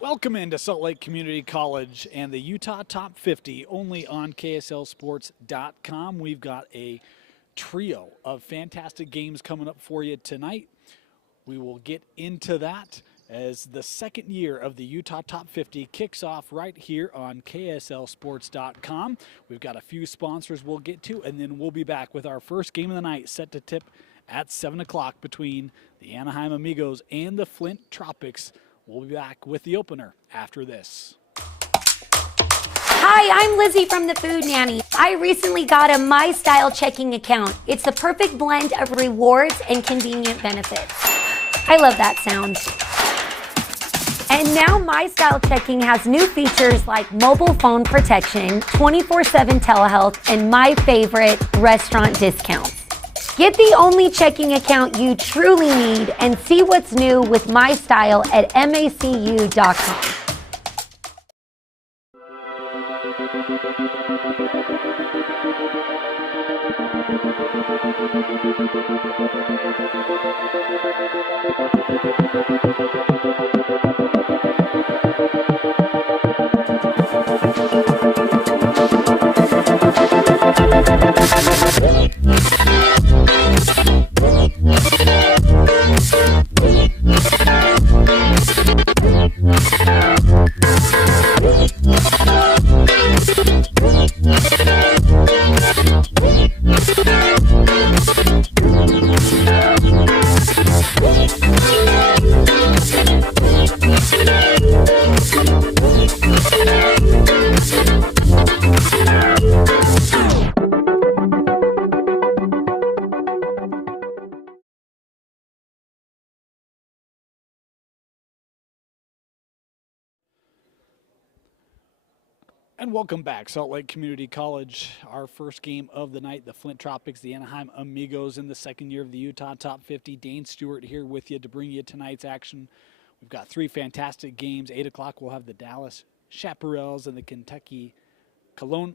Welcome into Salt Lake Community College and the Utah Top 50 only on KSLSports.com. We've got a trio of fantastic games coming up for you tonight. We will get into that as the second year of the Utah Top 50 kicks off right here on KSLSports.com. We've got a few sponsors we'll get to, and then we'll be back with our first game of the night set to tip at 7 o'clock between the Anaheim Amigos and the Flint Tropics. We'll be back with the opener after this. Hi, I'm Lizzie from the Food Nanny. I recently got a My Style checking account. It's the perfect blend of rewards and convenient benefits. I love that sound. And now My Style checking has new features like mobile phone protection, 24/7 telehealth, and my favorite, restaurant discounts. Get the only checking account you truly need and see what's new with My Style at macu.com. And welcome back, Salt Lake Community College. Our first game of the night, the Flint Tropics, the Anaheim Amigos in the second year of the Utah Top 50. Dane Stewart here with you to bring you tonight's action. We've got three fantastic games. 8 o'clock, we'll have the Dallas Chaparrals and the Kentucky Cologne.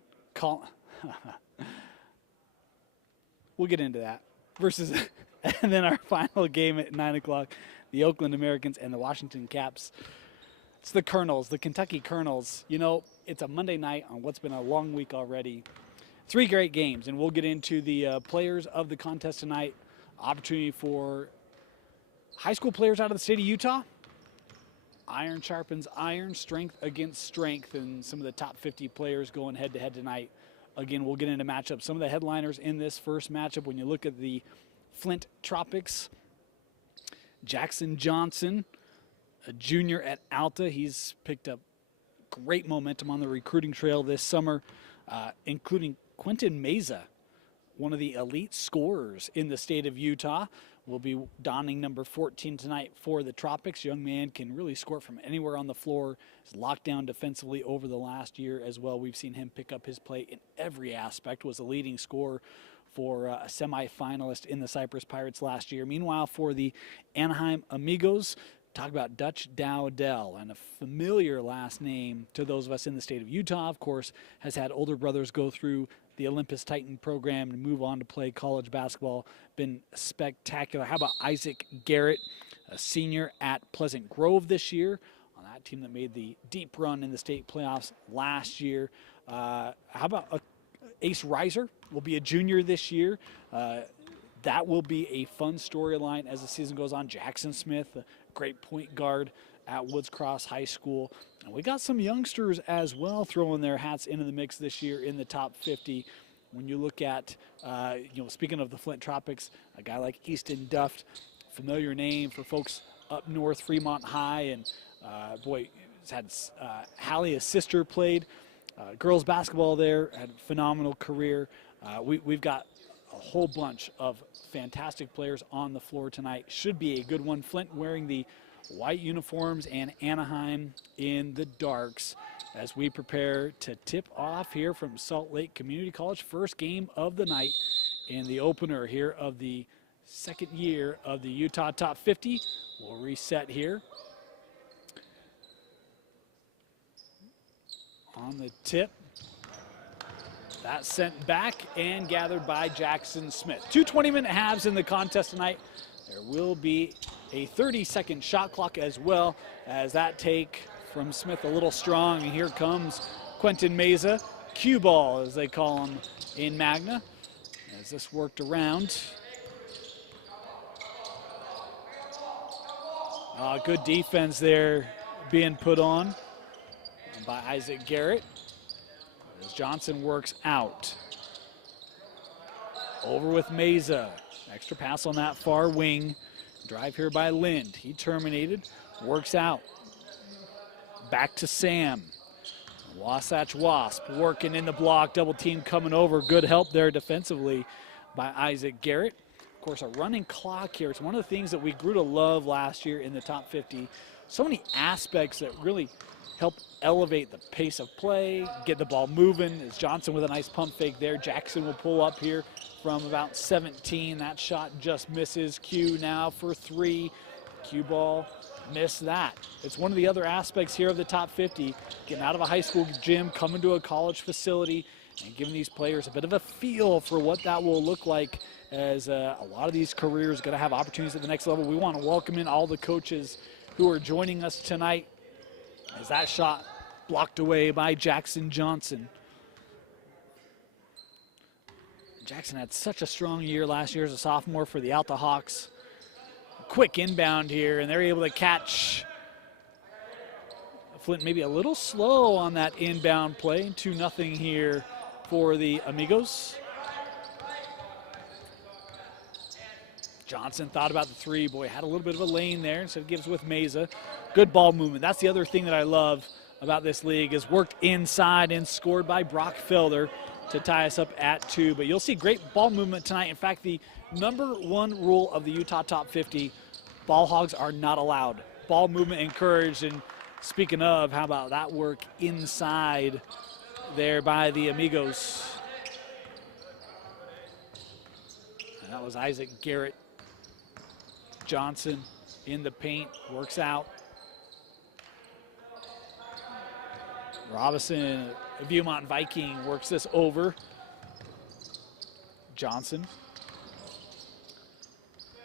We'll get into that. Versus, and then our final game at 9 o'clock, the Oakland Americans and the Washington Caps. It's the Colonels, the Kentucky Colonels. You know, it's a Monday night on what's been a long week already. Three great games, and we'll get into the players of the contest tonight. Opportunity for high school players out of the state of Utah. Iron sharpens iron, strength against strength, and some of the top 50 players going head-to-head tonight. Again, we'll get into matchups. Some of the headliners in this first matchup, when you look at the Flint Tropics, Jackson Johnson, a junior at Alta. He's picked up great momentum on the recruiting trail this summer, including Quentin Meza, one of the elite scorers in the state of Utah. Will be donning number 14 tonight for the Tropics. Young man can really score from anywhere on the floor. He's locked down defensively over the last year as well. We've seen him pick up his play in every aspect. Was a leading scorer for a semifinalist in the Cypress Pirates last year. Meanwhile, for the Anaheim Amigos, talk about Dutch Dowdell, and a familiar last name to those of us in the state of Utah. Of course, has had older brothers go through the Olympus Titan program and move on to play college basketball. Been spectacular. How about Isaac Garrett, a senior at Pleasant Grove this year, on that team that made the deep run in the state playoffs last year. How about Ace Reiser, will be a junior this year. That will be a fun storyline as the season goes on. Jackson Smith, a great point guard at Woods Cross High School. And we got some youngsters as well throwing their hats into the mix this year in the top 50. When you look at, speaking of the Flint Tropics, a guy like Easton Duft, familiar name for folks up north, Fremont High. And he's had Hallie's sister played girls basketball there, had a phenomenal career. We've got a whole bunch of fantastic players on the floor tonight. Should be a good one. Flint wearing the white uniforms and Anaheim in the darks as we prepare to tip off here from Salt Lake Community College. First game of the night in the opener here of the second year of the Utah Top 50. We'll reset here. On the tip. That's sent back and gathered by Jackson Smith. 2 20-minute halves in the contest tonight. There will be a 30-second shot clock as well as that take from Smith a little strong, and here comes Quentin Meza. Cue ball, as they call him in Magna, as this worked around. Good defense there being put on by Isaac Garrett as Johnson works out. Over with Meza. Extra pass on that far wing. Drive here by Lind. He terminated, works out. Back to Sam. Wasatch Wasp working in the block. Double team coming over. Good help there defensively by Isaac Garrett. Of course, a running clock here. It's one of the things that we grew to love last year in the top 50. So many aspects that really help elevate the pace of play, get the ball moving. As Johnson with a nice pump fake there. Jackson will pull up here from about 17. That shot just misses. Q now for 3. Cue ball, missed that. It's one of the other aspects here of the top 50, getting out of a high school gym, coming to a college facility, and giving these players a bit of a feel for what that will look like, as a lot of these careers are going to have opportunities at the next level. We want to welcome in all the coaches who are joining us tonight, as that shot blocked away by Jackson Johnson. Jackson had such a strong year last year as a sophomore for the Alta Hawks. Quick inbound here, and they're able to catch. Flint maybe a little slow on that inbound play. 2-0 here for the Amigos. Johnson thought about the 3. Boy, had a little bit of a lane there, instead gives with Meza. Good ball movement. That's the other thing that I love about this league, is worked inside and scored by Brock Felder to tie us up at 2. But you'll see great ball movement tonight. In fact, the #1 rule of the Utah Top 50, ball hogs are not allowed. Ball movement encouraged. And speaking of, how about that work inside there by the Amigos? And that was Isaac Garrett. Johnson in the paint, works out. Robinson, a Viewmont Viking, works this over. Johnson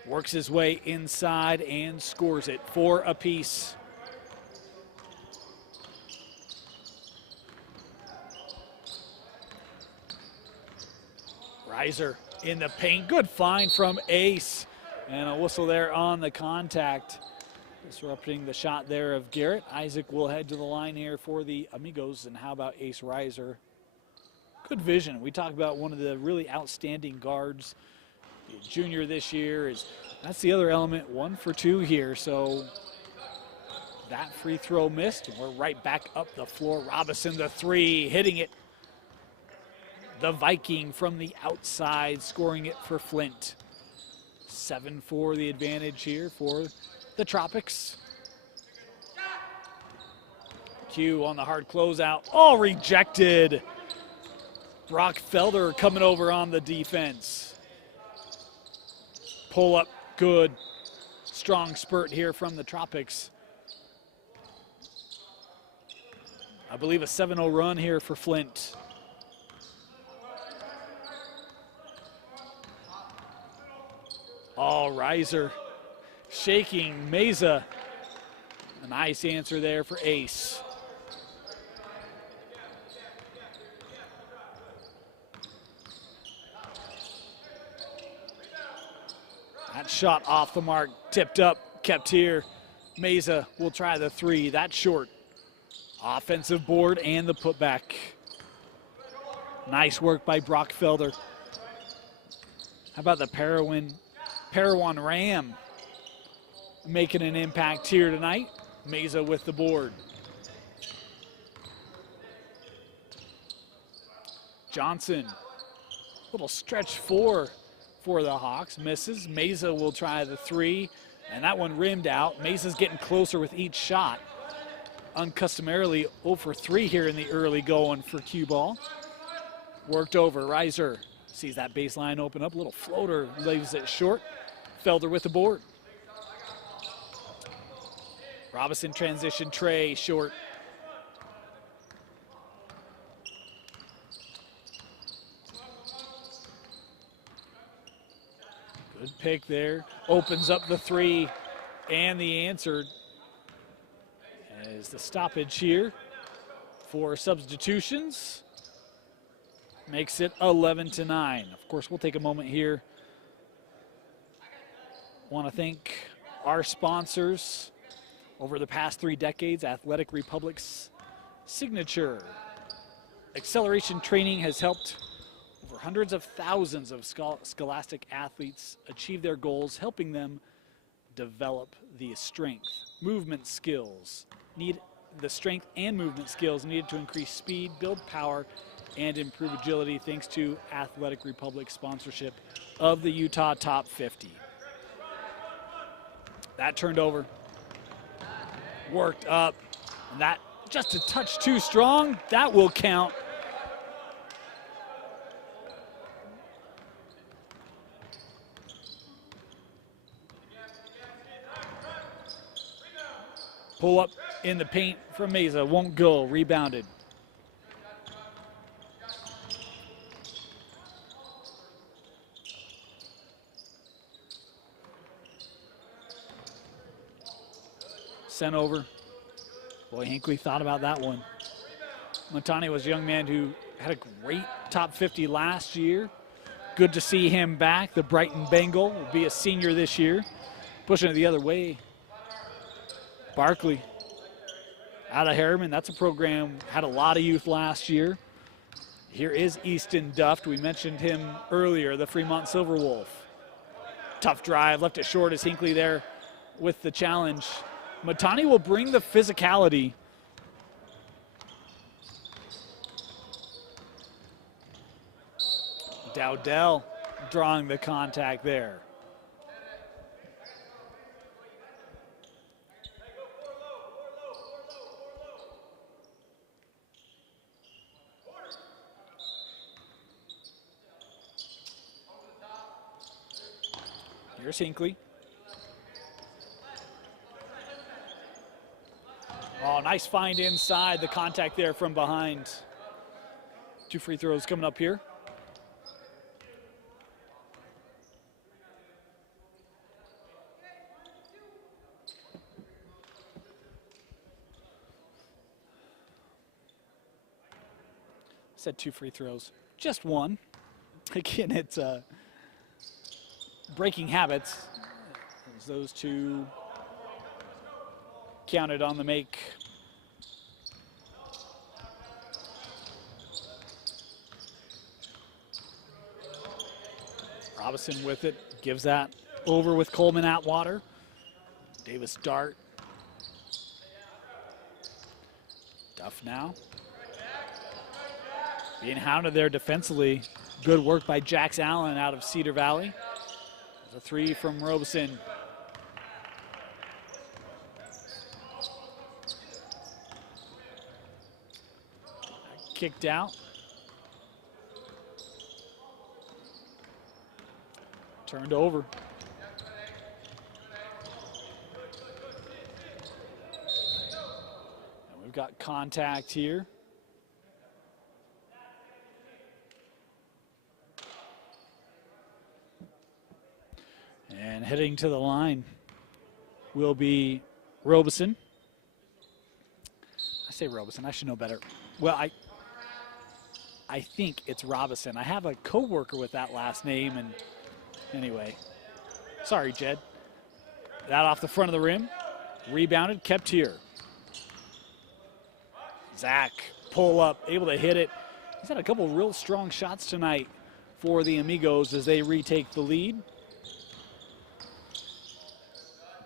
works his way inside and scores it. 4 apiece. Reiser in the paint. Good find from Ace. And a whistle there on the contact, disrupting the shot there of Garrett. Isaac will head to the line here for the Amigos. And how about Ace Reiser? Good vision. We talk about one of the really outstanding guards. Junior this year. That's the other element. 1 for 2 here. So that free throw missed. And we're right back up the floor. Robinson, the 3, hitting it. The Viking from the outside, scoring it for Flint. 7-4 the advantage here for the Tropics. Q on the hard closeout. Oh, rejected. Brock Felder coming over on the defense. Pull up, good. Strong spurt here from the Tropics. I believe a 7-0 run here for Flint. Oh, Reiser shaking Meza. A nice answer there for Ace. That shot off the mark, tipped up, kept here. Meza will try the 3, that's short. Offensive board and the putback. Nice work by Brock Felder. How about the Parowan Ram making an impact here tonight? Meza with the board. Johnson, little stretch 4 for the Hawks, misses. Meza will try the 3, and that one rimmed out. Meza's getting closer with each shot. Uncustomarily 0 for 3 here in the early going for cue ball. Worked over, Reiser sees that baseline open up, little floater, leaves it short. Felder with the board. Robinson transition tray, short. Good pick there. Opens up the 3 and the answer. As As the stoppage here for substitutions makes it 11-9. Of course, we'll take a moment here. Want to thank our sponsors over the past 3 decades. Athletic Republic's signature acceleration training has helped over hundreds of thousands of scholastic athletes achieve their goals, helping them develop the strength and movement skills needed to increase speed, build power, and improve agility, thanks to Athletic Republic's sponsorship of the Utah Top 50. That turned over, worked up, and that just a touch too strong. That will count. Pull up in the paint from Meza, won't go, rebounded. Sent over. Boy, Hinckley thought about that one. Montani was a young man who had a great top 50 last year. Good to see him back. The Brighton Bengal will be a senior this year. Pushing it the other way. Barkley out of Harriman. That's a program, had a lot of youth last year. Here is Easton Duft. We mentioned him earlier, the Fremont Silverwolf. Tough drive, left it short as Hinckley there with the challenge. Montani will bring the physicality. Dowdell drawing the contact there. Here's Hinckley. Oh, nice find inside. The contact there from behind. 2 free throws coming up here. Said 2 free throws. Just one. Again, it's breaking habits. As those 2 counted on the make. Robinson with it, gives that over with Coleman Atwater. Davis Dart. Duff now. Being hounded there defensively. Good work by Jax Allen out of Cedar Valley. There's a 3 from Robeson. Kicked out. Turned over. And we've got contact here. And heading to the line will be Robeson. I say Robeson, I should know better. Well, I think it's Robinson. I have a coworker with that last name, and anyway, sorry, Jed. That off the front of the rim, rebounded, kept here. Zach, pull up, able to hit it. He's had a couple real strong shots tonight for the Amigos as they retake the lead.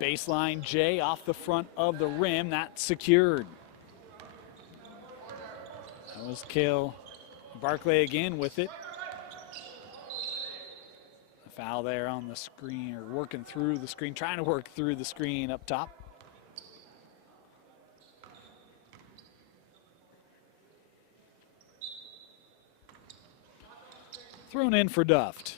Baseline J off the front of the rim, that's secured. That was Cale Barclay again with it. A foul there on the screen, or working through the screen, trying to work through the screen up top. Thrown in for Duft.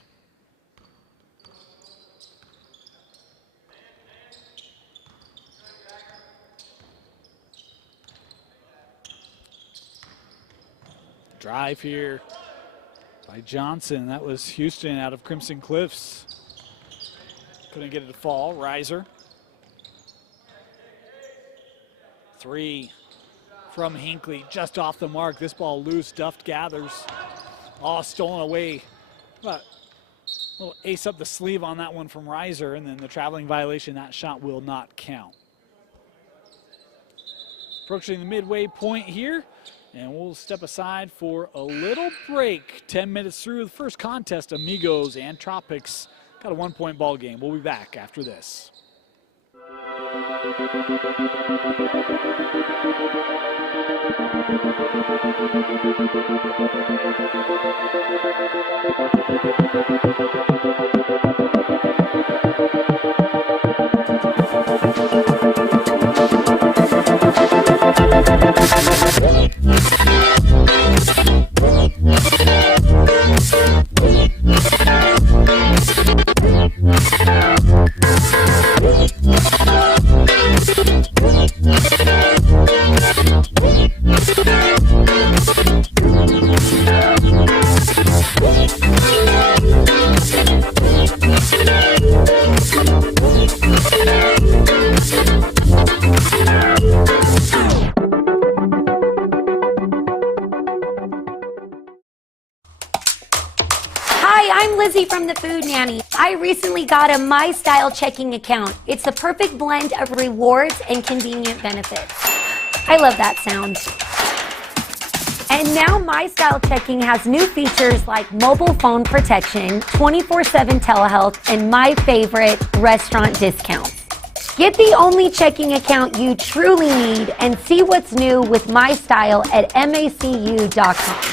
Drive here by Johnson. That was Houston out of Crimson Cliffs. Couldn't get it to fall. Reiser. Three from Hinckley, just off the mark. This ball loose, Duft gathers. Oh, stolen away. But a little ace up the sleeve on that one from Reiser, and then the traveling violation, that shot will not count. Approaching the midway point here, and we'll step aside for a little break. 10 minutes through the first contest, Amigos and Tropics. Got a 1-point ball game. We'll be back after this. From the Food Nanny. I recently got a My Style checking account. It's the perfect blend of rewards and convenient benefits. I love that sound. And now My Style checking has new features like mobile phone protection, 24/7 telehealth, and my favorite, restaurant discounts. Get the only checking account you truly need and see what's new with My Style at macu.com.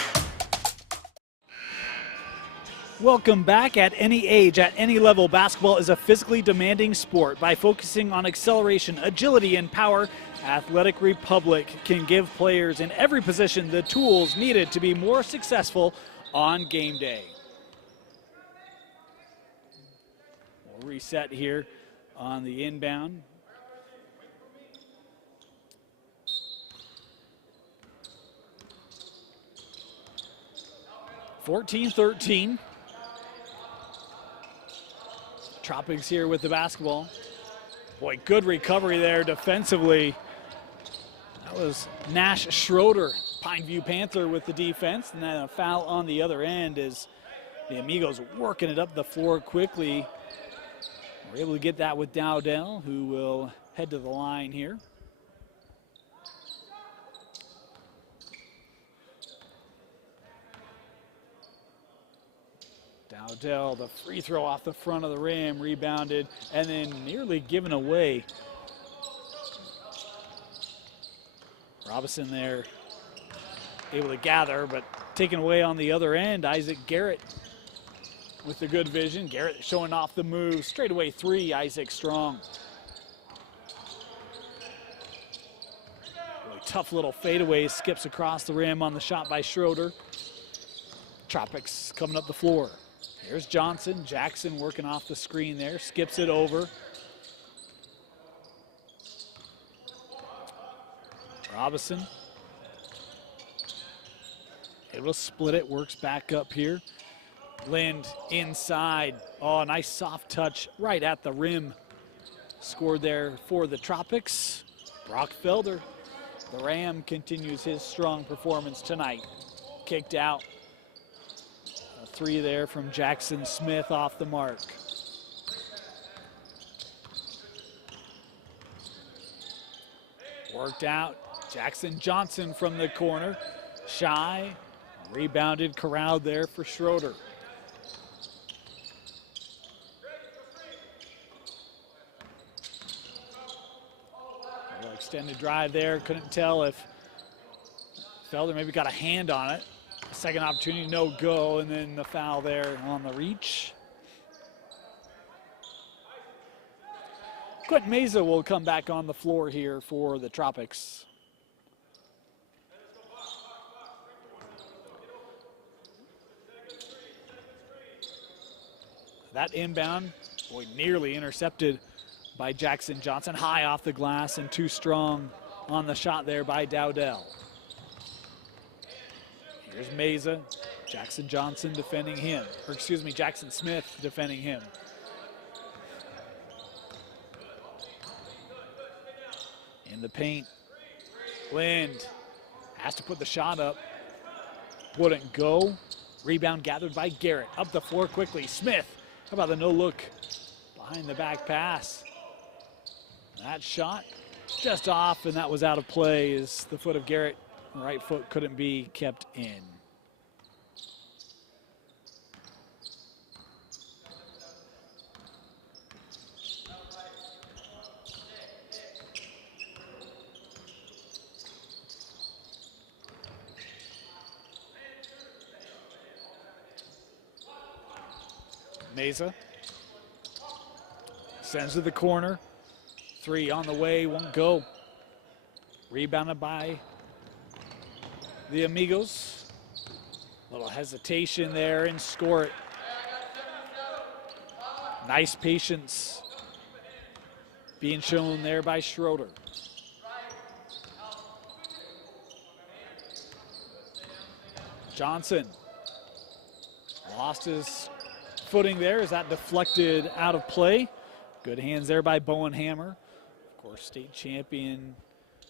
Welcome back. At any age, at any level, basketball is a physically demanding sport. By focusing on acceleration, agility, and power, Athletic Republic can give players in every position the tools needed to be more successful on game day. We'll reset here on the inbound. (14-13). Tropics here with the basketball. Boy, good recovery there defensively. That was Nash Schroeder, Pineview Panther, with the defense, and then a foul on the other end as the Amigos working it up the floor quickly. We're able to get that with Dowdell, who will head to the line here. Dowdell, the free throw off the front of the rim, rebounded, and then nearly given away. Robinson there, able to gather, but taken away on the other end. Isaac Garrett with the good vision. Garrett showing off the move. Straight away three, Isaac strong. Really tough little fadeaway, skips across the rim on the shot by Schroeder. Tropics coming up the floor. Here's Johnson. Jackson working off the screen there, skips it over. Robinson able to split it, works back up here. Lind inside. Oh, nice soft touch right at the rim. Scored there for the Tropics. Brock Felder, the Ram, continues his strong performance tonight. Kicked out. A three there from Jackson Smith off the mark. Worked out. Jackson Johnson from the corner. Shy. Rebounded, corralled there for Schroeder. Extended drive there. Couldn't tell if Felder maybe got a hand on it. Second opportunity, no go, and then the foul there on the reach. Quentin Meza will come back on the floor here for the Tropics. That inbound, boy, nearly intercepted by Jackson Johnson. High off the glass and too strong on the shot there by Dowdell. Here's Meza. Jackson Johnson defending him. Or excuse me, Jackson Smith defending him. In the paint, Lind has to put the shot up. Wouldn't go. Rebound gathered by Garrett. Up the floor quickly. Smith, how about the no look behind the back pass? That shot just off, and that was out of play as the foot of Garrett, right foot, couldn't be kept in. Meza sends to the corner. Three on the way, won't go. Rebounded by the Amigos. Little hesitation there and score it. Nice patience being shown there by Schroeder. Johnson lost his footing there as that deflected out of play. Good hands there by Bowen Hammer. Of course, state champion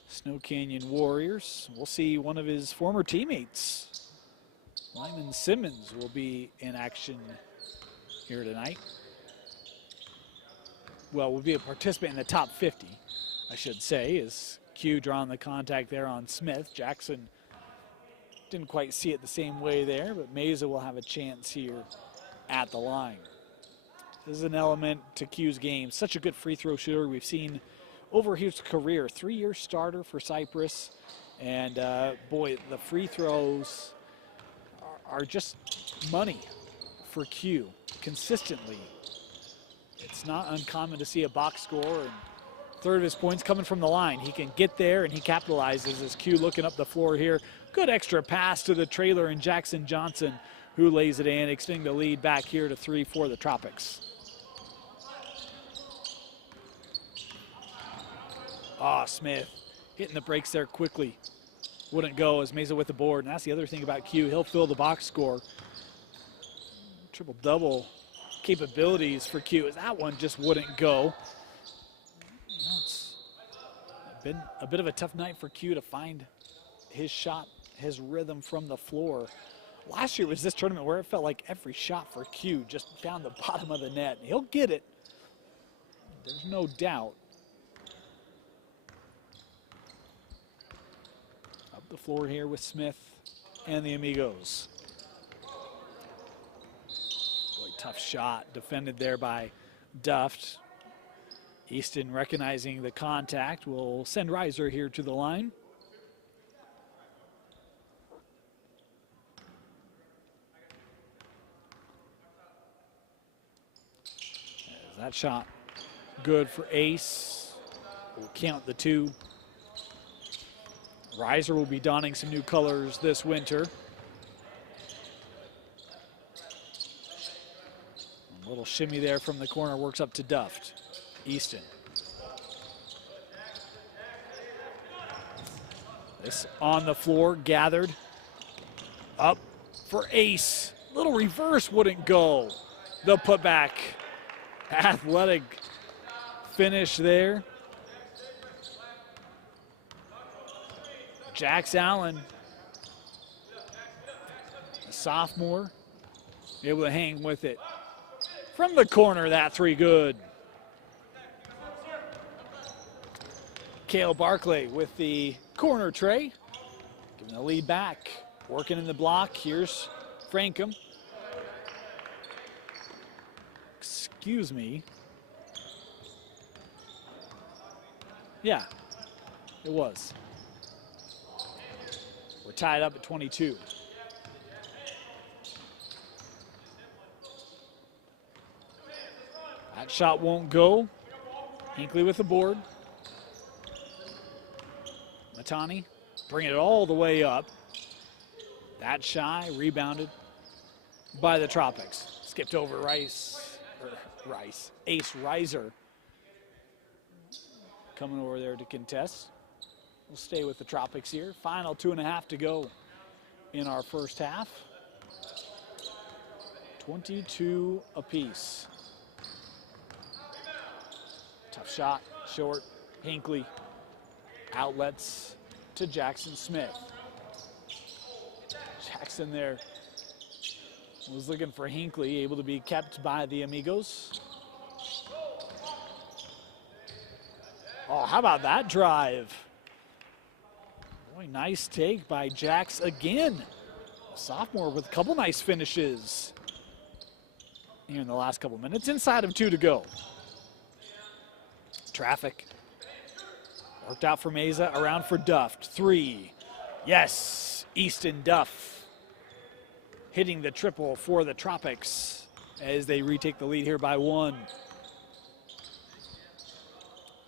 Snow Canyon Warriors. We'll see one of his former teammates, Lyman Simmons, will be in action here tonight. Well, will be a participant in the top 50, I should say, as Q drawing the contact there on Smith. Jackson didn't quite see it the same way there, but Meza will have a chance here at the line. This is an element to Q's game. Such a good free throw shooter. We've seen over his career, 3-year starter for Cypress. And boy, the free throws are just money for Q consistently. It's not uncommon to see a box score, and third of his points coming from the line. He can get there and he capitalizes as Q looking up the floor here. Good extra pass to the trailer and Jackson Johnson, who lays it in, extending the lead back here to 3 for the Tropics. Smith hitting the brakes there quickly. Wouldn't go as Meza with the board, and that's the other thing about Q. He'll fill the box score. Triple-double capabilities for Q, as that one just wouldn't go. You know, it's been a bit of a tough night for Q to find his shot, his rhythm from the floor. Last year was this tournament where it felt like every shot for Q just found the bottom of the net. He'll get it, there's no doubt. Up the floor here with Smith and the Amigos. Boy, tough shot defended there by Duft. Easton recognizing the contact will send Reiser here to the line. That shot good for Ace. We'll count the 2. Reiser will be donning some new colors this winter. A little shimmy there from the corner, works up to Duft. Easton. This on the floor, gathered. Up for Ace. Little reverse wouldn't go. The putback. Athletic finish there. Jax Allen, a sophomore, able to hang with it. From the corner, that 3 good. Cale Barclay with the corner tray, giving the lead back. Working in the block, here's Frankham. Excuse me. Yeah, it was. We're tied up at 22. That shot won't go. Hinkley with the board. Matani bringing it all the way up. That shy, rebounded by the Tropics. Skipped over Ace Reiser. Coming over there to contest. We'll stay with the Tropics here. Final 2.5 to go in our first half. 22 apiece. Tough shot, short. Hinkley outlets to Jackson Smith. Jackson there was looking for Hinckley, able to be kept by the Amigos. Oh, how about that drive? Boy, nice take by Jax again. Sophomore with a couple nice finishes here in the last couple minutes. Inside of 2 to go. Traffic. Worked out for Meza, around for Duff. 3. Yes, Easton Duff hitting the triple for the Tropics as they retake the lead here by 1.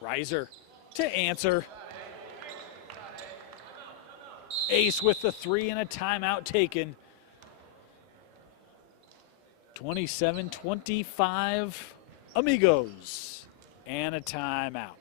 Reiser to answer. Ace with the 3 and a timeout taken. 27-25 Amigos and a timeout.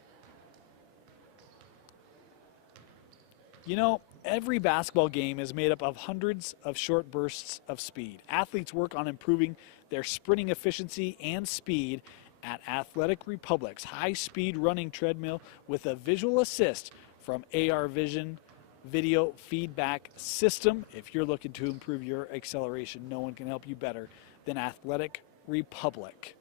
You know, every basketball game is made up of hundreds of short bursts of speed. Athletes work on improving their sprinting efficiency and speed at Athletic Republic's high-speed running treadmill with a visual assist from AR Vision video feedback system. If you're looking to improve your acceleration, no one can help you better than Athletic Republic.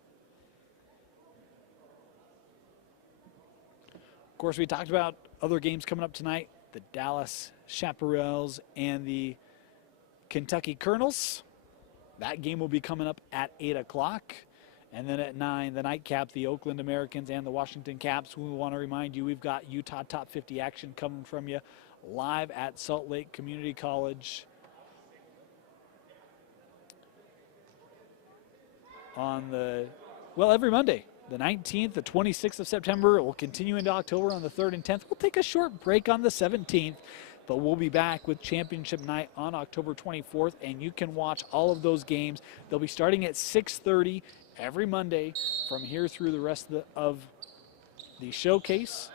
Of course, we talked about other games coming up tonight. The Dallas Chaparrals and the Kentucky Colonels. That game will be coming up at 8 o'clock. And then at 9, the nightcap, the Oakland Americans and the Washington Caps. We want to remind you we've got Utah Top 50 action coming from you live at Salt Lake Community College on every Monday, the 19th, the 26th of September. It will continue into October on the 3rd and 10th. We'll take a short break on the 17th, but we'll be back with Championship Night on October 24th, and you can watch all of those games. They'll be starting at 6:30 every Monday from here through the rest of the showcase,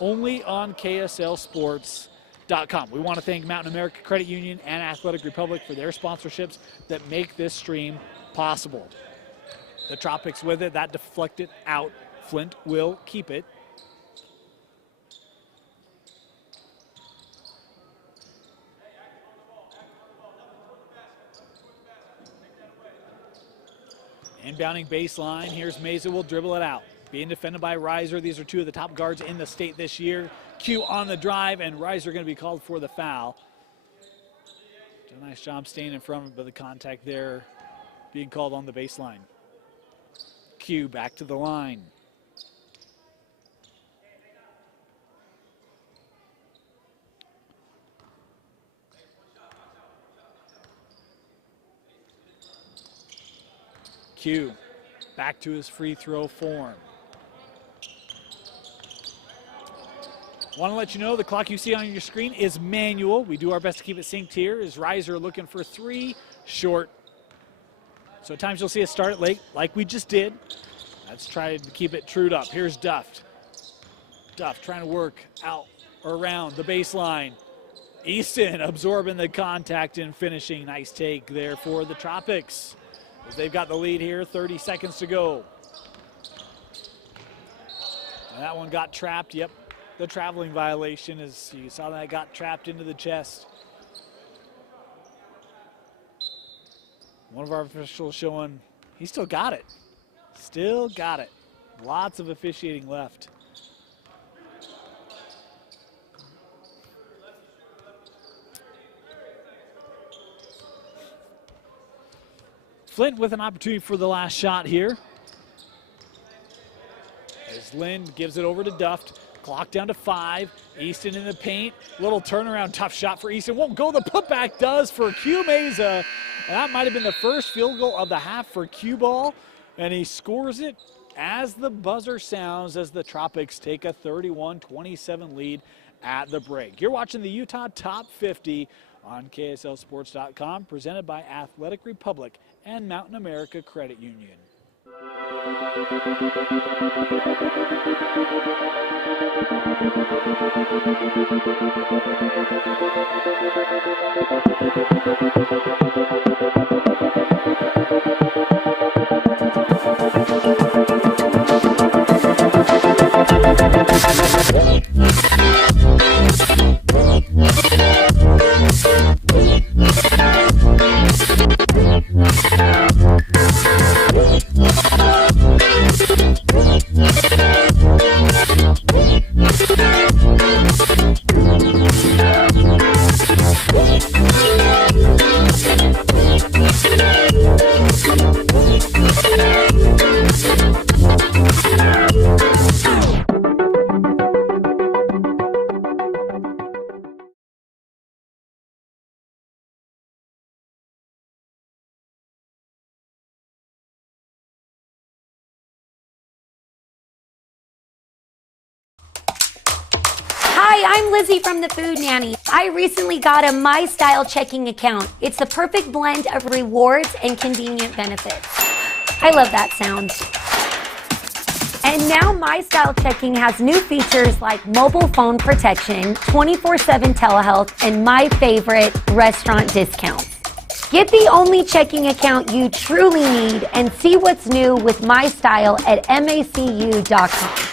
only on KSLSports.com. We want to thank Mountain America Credit Union and Athletic Republic for their sponsorships that make this stream possible. The Tropics with it, that deflected out. Flint will keep it. Inbounding baseline, here's Meza, will dribble it out. Being defended by Reiser. These are two of the top guards in the state this year. Q on the drive, and Reiser going to be called for the foul. Did a nice job staying in front of it, but the contact there being called on the baseline. Q back to the line. Q back to his free throw form. Want to let you know the clock you see on your screen is manual. We do our best to keep it synced here. Is Reiser looking for 3, short. So at times you'll see us start it late like we just did. Let's try to keep it trued up. Here's Duff. Duff trying to work out or around the baseline. Easton absorbing the contact and finishing. Nice take there for the Tropics, as they've got the lead here, 30 seconds to go. And that one got trapped. Yep, the traveling violation, as you saw, that got trapped into the chest. One of our officials showing he still got it. Still got it. Lots of officiating left. Flint with an opportunity for the last shot here. As Lynn gives it over to Duff. Clock down to 5. Easton in the paint. Little turnaround, tough shot for Easton. Won't go. The putback does for Q Meza. And that might have been the first field goal of the half for Q Ball. And he scores it as the buzzer sounds, as the Tropics take a 31-27 lead at the break. You're watching the Utah Top 50 on KSLSports.com, presented by Athletic Republic and Mountain America Credit Union. I'm Lizzie from the Food Nanny. I recently got a My Style checking account. It's the perfect blend of rewards and convenient benefits. I love that sound. And now My Style Checking has new features like mobile phone protection, 24/7 telehealth, and my favorite, restaurant discounts. Get the only checking account you truly need and see what's new with My Style at macu.com.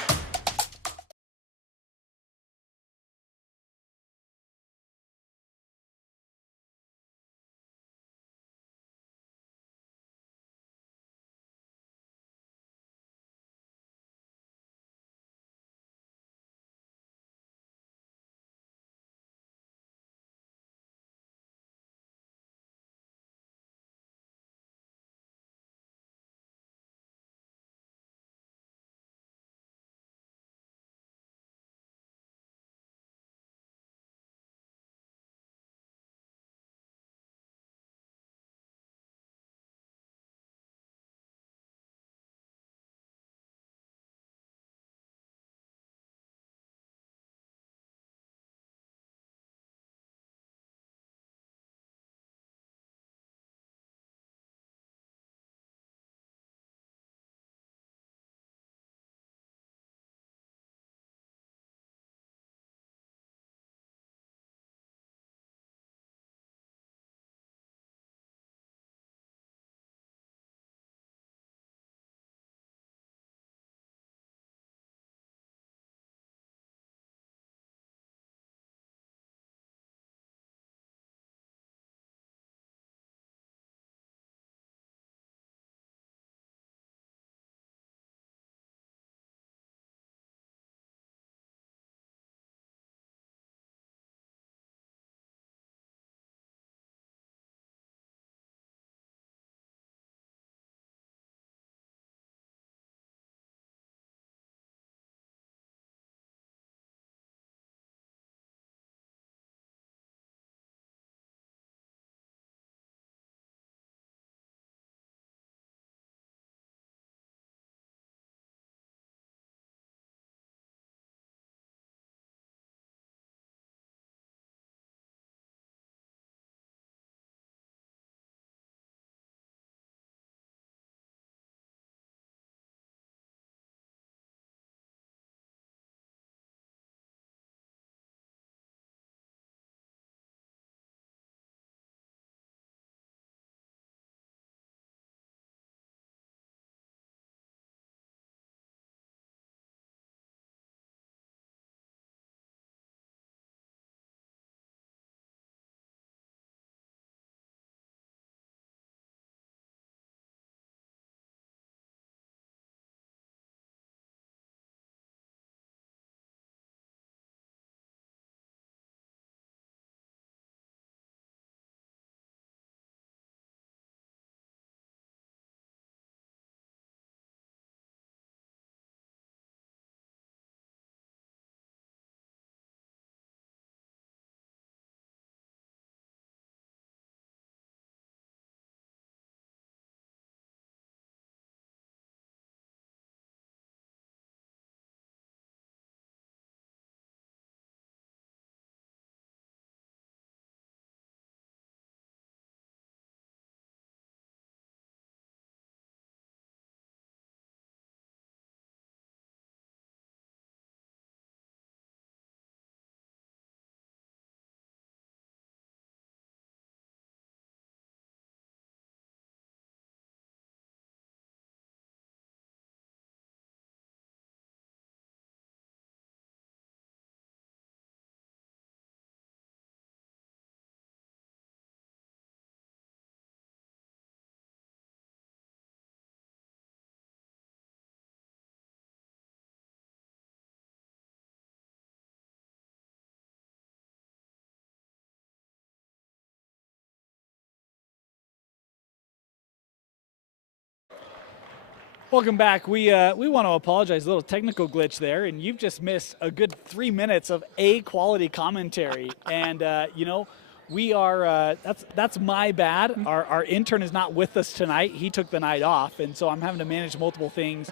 Welcome back. We want to apologize, a little technical glitch there, and you've just missed a good 3 minutes of quality commentary. And you know, we are that's my bad. Our intern is not with us tonight. He took the night off, and so I'm having to manage multiple things.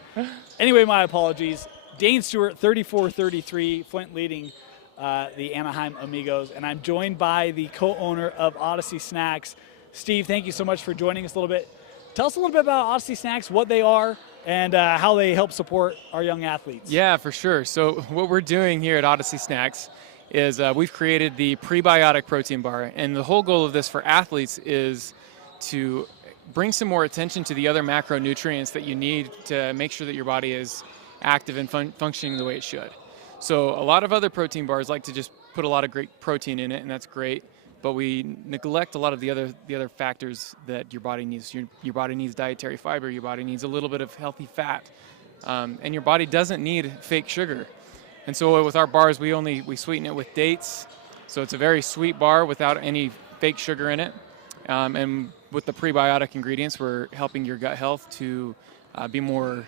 Anyway, my apologies. Dane Stewart, 34-33, Flint leading the Anaheim Amigos. And I'm joined by the co-owner of Odyssey Snacks. Steve, thank you so much for joining us a little bit. Tell us a little bit about Odyssey Snacks, what they are, and how they help support our young athletes. Yeah, for sure. So what we're doing here at Odyssey Snacks is we've created the prebiotic protein bar. And the whole goal of this for athletes is to bring some more attention to the other macronutrients that you need to make sure that your body is active and functioning the way it should. So a lot of other protein bars like to just put a lot of great protein in it, and that's great. But we neglect a lot of the other factors that your body needs. Your body needs dietary fiber. Your body needs a little bit of healthy fat, and your body doesn't need fake sugar. And so with our bars, we sweeten it with dates. So it's a very sweet bar without any fake sugar in it. And with the prebiotic ingredients, we're helping your gut health to be more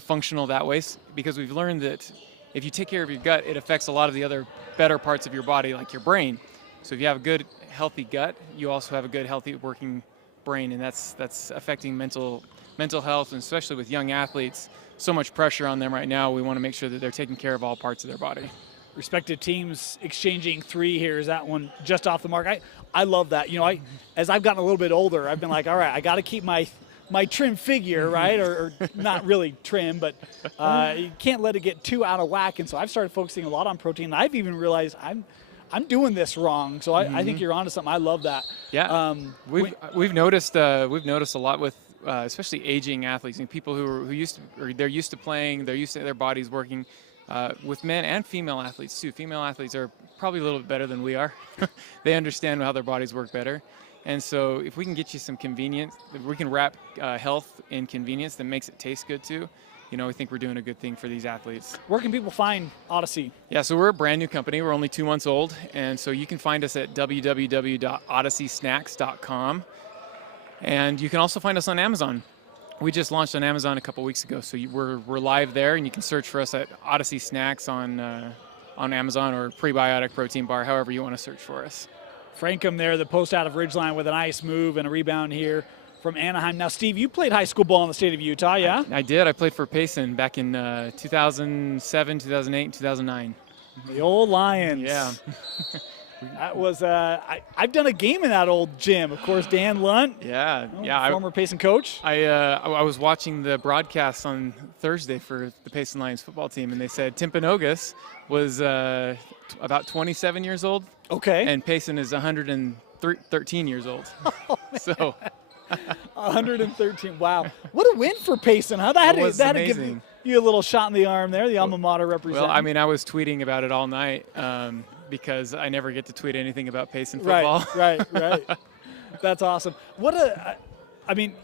functional that way. Because we've learned that if you take care of your gut, it affects a lot of the other better parts of your body, like your brain. So if you have a good, healthy gut, you also have a good, healthy working brain, and that's affecting mental health, and especially with young athletes, so much pressure on them right now. We want to make sure that they're taking care of all parts of their body. Respective teams exchanging 3 here. Is that one just off the mark? I love that. You know, as I've gotten a little bit older, I've been like, all right, I got to keep my trim figure, right? or not really trim, but you can't let it get too out of whack. And so I've started focusing a lot on protein. And I've even realized I'm doing this wrong. So I think you're onto something. I love that. Yeah. We've noticed a lot with especially aging athletes and people they're used to playing, they're used to their bodies working. With men and female athletes too. Female athletes are probably a little bit better than we are. They understand how their bodies work better. And so if we can get you some convenience, if we can wrap health in convenience that makes it taste good too, we think we're doing a good thing for these athletes. Where can people find Odyssey? Yeah, so we're a brand new company. We're only 2 months old. And so you can find us at www.odysseysnacks.com. And you can also find us on Amazon. We just launched on Amazon a couple weeks ago, so we're live there, and you can search for us at Odyssey Snacks on Amazon, or prebiotic protein bar, however you want to search for us. Frankham there, the post out of Ridgeline with a nice move and a rebound here from Anaheim. Now, Steve, you played high school ball in the state of Utah, yeah? I did. I played for Payson back in 2007, 2008, and 2009. The old Lions. Yeah. That was I've done a game in that old gym. Of course, Dan Lunt. Yeah. Former Payson coach. I was watching the broadcast on Thursday for the Payson Lions football team, and they said Timpanogos was about 27 years old. Okay. And Payson is 113 years old. Oh, so 113. Wow. What a win for Payson, huh? That had to give you a little shot in the arm there, the alma mater representing. Well, I mean, I was tweeting about it all night. Because I never get to tweet anything about Payson football. Right. That's awesome.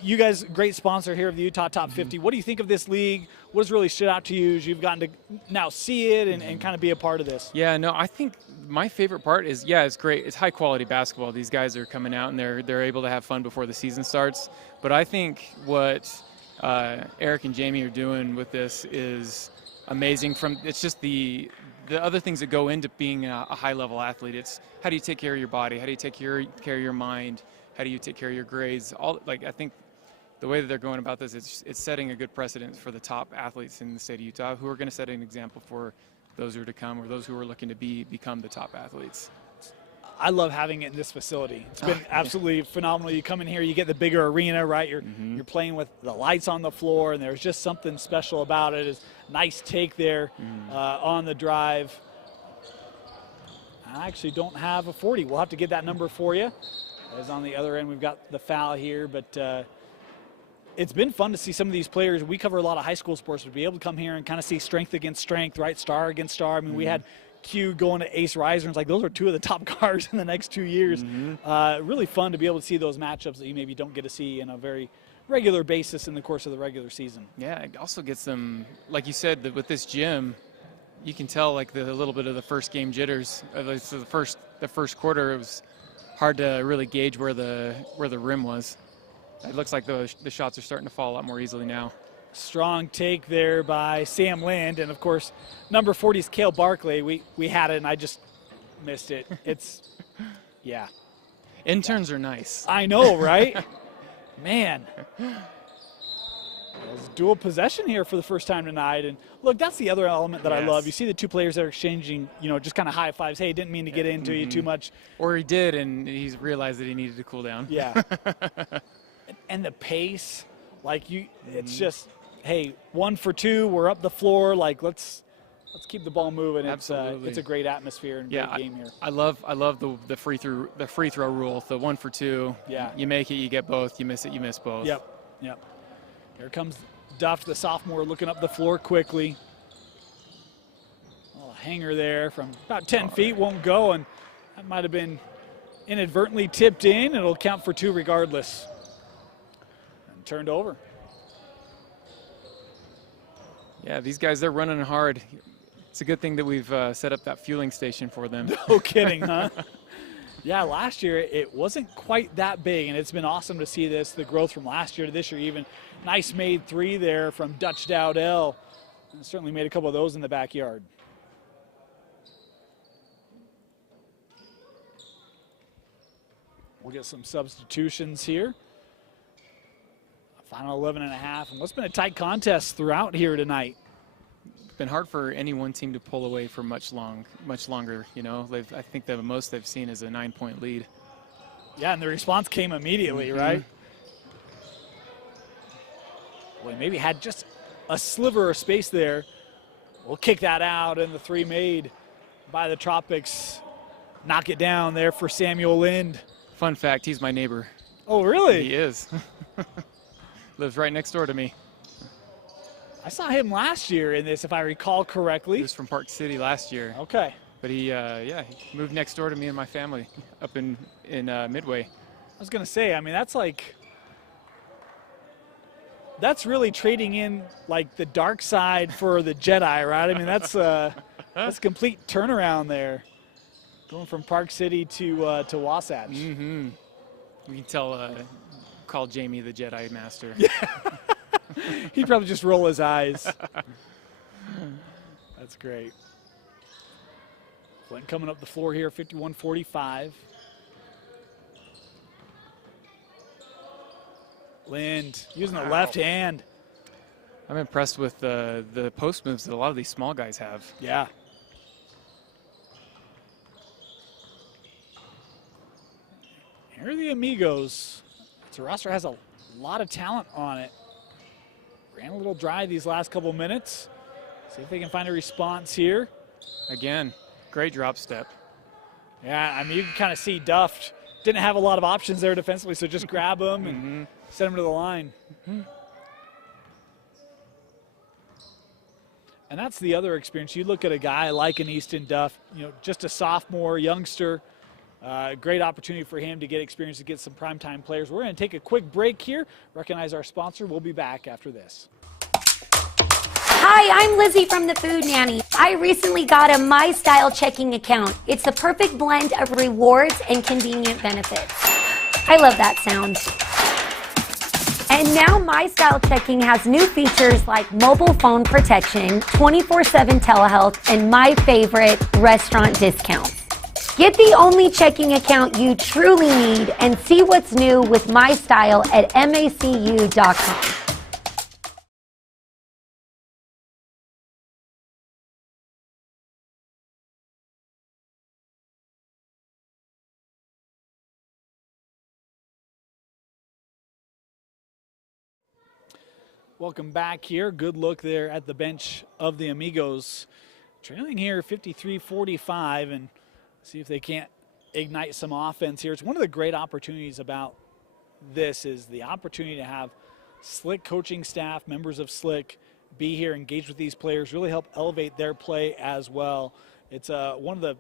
You guys, great sponsor here of the Utah Top 50. What do you think of this league? What has really stood out to you as you've gotten to now see it and kind of be a part of this? Yeah, no, I think my favorite part is, it's great. It's high quality basketball. These guys are coming out and they're able to have fun before the season starts. But I think what Eric and Jamie are doing with this is amazing. It's just the other things that go into being a high-level athlete. It's how do you take care of your body? How do you take care of your mind? How do you take care of your grades? I think the way that they're going about this, it's setting a good precedent for the top athletes in the state of Utah, who are going to set an example for those who are to come, or those who are looking to become the top athletes. I love having it in this facility. It's been absolutely phenomenal. You come in here, you get the bigger arena, right? You're playing with the lights on the floor, and there's just something special about it. It's a nice take there on the drive. I actually don't have a 40. We'll have to get that number for you. As on the other end, we've got the foul here, but it's been fun to see some of these players. We cover a lot of high school sports, to be able to come here and kind of see strength against strength, right? Star against star. I mean, we had Q going to Ace Riser. It's like those are 2 of the top guards in the next 2 years. Really fun to be able to see those matchups that you maybe don't get to see in a very regular basis in the course of the regular season. Yeah, it also gets them, like you said, with this gym, you can tell like the little bit of the first game jitters. So the first quarter, it was hard to really gauge where the rim was. It looks like the shots are starting to fall a lot more easily now. Strong take there by Sam Lind, and of course, number 40 is Cale Barkley. We had it, and I just missed it. Yeah. Interns are nice. I know, right? Man. It's dual possession here for the first time tonight. And look, that's the other element that I love. You see the two players that are exchanging, just kind of high fives. Hey, didn't mean to get into you too much. Or he did, and he's realized that he needed to cool down. Yeah. And the pace, it's just, hey, 1 for 2, we're up the floor. Let's keep the ball moving. Absolutely. It's a great atmosphere and great game here. I love the free throw rule, the 1 for 2. Yeah. You make it, you get both. You miss it, you miss both. Yep. Here comes Duff, the sophomore, looking up the floor quickly. A hanger there from about 10 feet, won't go, and that might have been inadvertently tipped in. It'll count for 2 regardless. And turned over. Yeah, these guys, they're running hard. It's a good thing that we've set up that fueling station for them. No kidding, huh? Yeah, last year it wasn't quite that big, and it's been awesome to see the growth from last year to this year even. Nice made 3 there from Dutch Dowdell. And certainly made a couple of those in the backyard. We'll get some substitutions here. Final 11.5, and what's been a tight contest throughout here tonight. It's been hard for any one team to pull away for much longer. I think the most they've seen is a 9-point lead. Yeah, and the response came immediately, right? Boy, maybe had just a sliver of space there. We'll kick that out, and the 3 made by the Tropics. Knock it down there for Samuel Lind. Fun fact, he's my neighbor. Oh, really? He is. Lives right next door to me. I saw him last year in this, if I recall correctly. He was from Park City last year. Okay. But he moved next door to me and my family up in Midway. I was going to say, that's really trading in the dark side for the Jedi, right? That's a complete turnaround there. Going from Park City to Wasatch. Mm-hmm. We can call Jamie the Jedi Master. Yeah. He'd probably just roll his eyes. That's great. Flint coming up the floor here, 51-45. Lind using the left hand. I'm impressed with the post moves that a lot of these small guys have. Yeah. Here are the Amigos. It's a roster has a lot of talent on it. Ran a little dry these last couple minutes. See if they can find a response here. Again, great drop step. Yeah, you can kind of see Duff didn't have a lot of options there defensively, so just grab him and send him to the line. And that's the other experience. You look at a guy like an Easton Duff, just a sophomore, youngster. Great opportunity for him to get experience, to get some primetime players. We're going to take a quick break here, recognize our sponsor. We'll be back after this. Hi, I'm Lizzie from the Food Nanny. I recently got a My Style checking account. It's the perfect blend of rewards and convenient benefits. I love that sound. And now My Style Checking has new features like mobile phone protection, 24/7 telehealth, and my favorite, restaurant discounts. Get the only checking account you truly need and see what's new with My Style at macu.com. Welcome back here. Good look there at the bench of the Amigos. Trailing here 53-45, and see if they can't ignite some offense here. It's one of the great opportunities about this is the opportunity to have Slick coaching staff, members of Slick, be here, engage with these players, really help elevate their play as well. It's one of the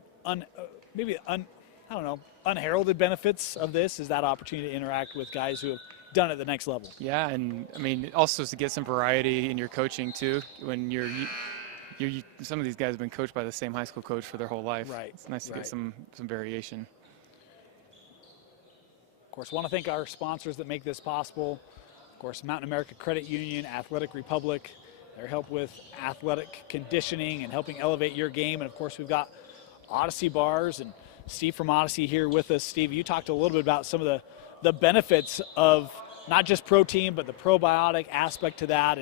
unheralded benefits of this is that opportunity to interact with guys who have done it at the next level. Yeah, and also to get some variety in your coaching too. When some of these guys have been coached by the same high school coach for their whole life. Right. It's nice to get some variation. Of course, want to thank our sponsors that make this possible. Of course, Mountain America Credit Union, Athletic Republic, their help with athletic conditioning and helping elevate your game. And of course, we've got Odyssey Bars and Steve from Odyssey here with us. Steve, you talked a little bit about some of the benefits of not just protein, but the probiotic aspect to that,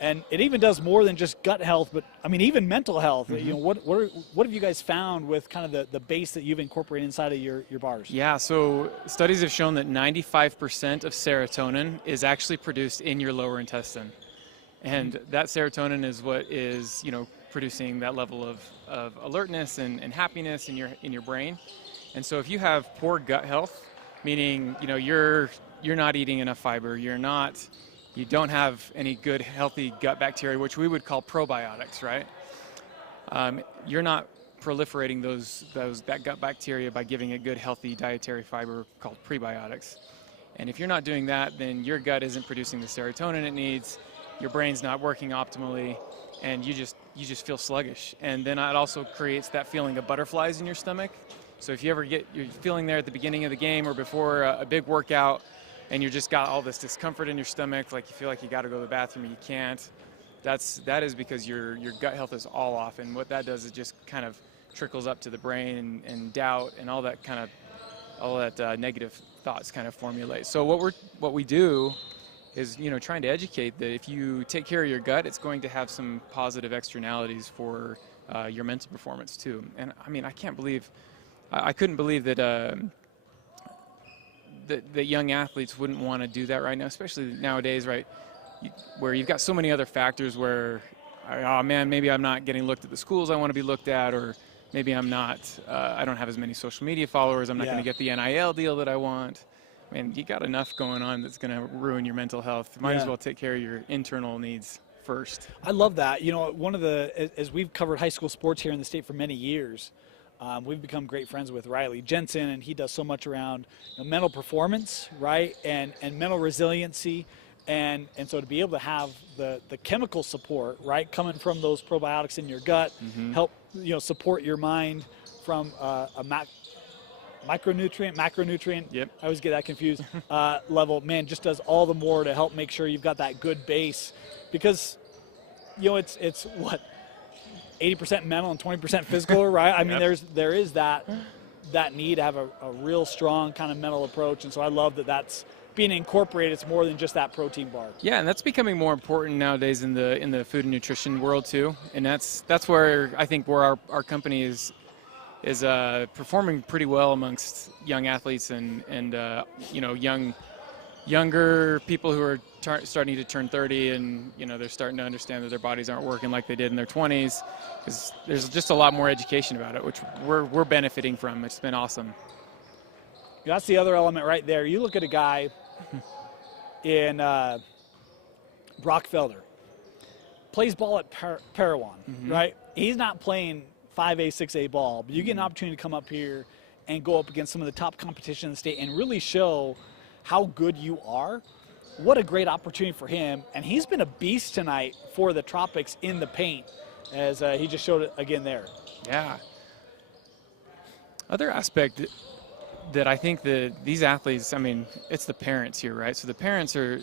and it even does more than just gut health, but I mean even mental health. You know, what have you guys found with kind of the base that you've incorporated inside of your bars? Yeah, so studies have shown that 95% of serotonin is actually produced in your lower intestine. And that serotonin is what is, you know, producing that level of alertness and happiness in your brain. And so if you have poor gut health, meaning, you know, you're not eating enough fiber, you don't have any good healthy gut bacteria, which we would call probiotics, right? You're not proliferating that gut bacteria by giving it good healthy dietary fiber called prebiotics. And if you're not doing that, then your gut isn't producing the serotonin it needs, your brain's not working optimally, and you just feel sluggish. And then it also creates that feeling of butterflies in your stomach. So if you ever you're feeling there at the beginning of the game or before a big workout, and you just got all this discomfort in your stomach, like you feel like you got to go to the bathroom and you can't, that is because your gut health is all off. And what that does is just kind of trickles up to the brain and doubt and all that negative thoughts kind of formulate. So what we do is, you know, trying to educate that if you take care of your gut, it's going to have some positive externalities for your mental performance too. And I mean, I couldn't believe that that young athletes wouldn't want to do that right now, especially nowadays, right? Where you've got so many other factors where, oh man, maybe I'm not getting looked at the schools I want to be looked at, or maybe I'm not, I don't have as many social media followers, I'm not going to get the NIL deal that I want. I mean, you got enough going on that's going to ruin your mental health. Might as well take care of your internal needs first. I love that. You know, as we've covered high school sports here in the state for many years, we've become great friends with Riley Jensen, and he does so much around, you know, mental performance, right, and mental resiliency, and so to be able to have the chemical support, right, coming from those probiotics in your gut, help, you know, support your mind from macronutrient. Yep. I always get that confused. Level, man, just does all the more to help make sure you've got that good base, because, you know, it's what, 80% mental and 20% physical, right? I mean, there is that need to have a real strong kind of mental approach, and so I love that that's being incorporated. It's more than just that protein bar. Yeah, and that's becoming more important nowadays in the food and nutrition world too. And that's where I think where our company is performing pretty well amongst young athletes and you know, younger people who are starting to turn 30, and, you know, they're starting to understand that their bodies aren't working like they did in their 20s, because there's just a lot more education about it, which we're benefiting from. It's been awesome. That's the other element right there. You look at a guy in Brock Felder, plays ball at Parowan, right? He's not playing 5A, 6A ball, but you get an opportunity to come up here and go up against some of the top competition in the state and really show how good you are. What a great opportunity for him. And he's been a beast tonight for the Tropics in the paint, as he just showed it again there. Yeah. Other aspect that I think that these athletes, I mean, it's the parents here, right? So the parents are,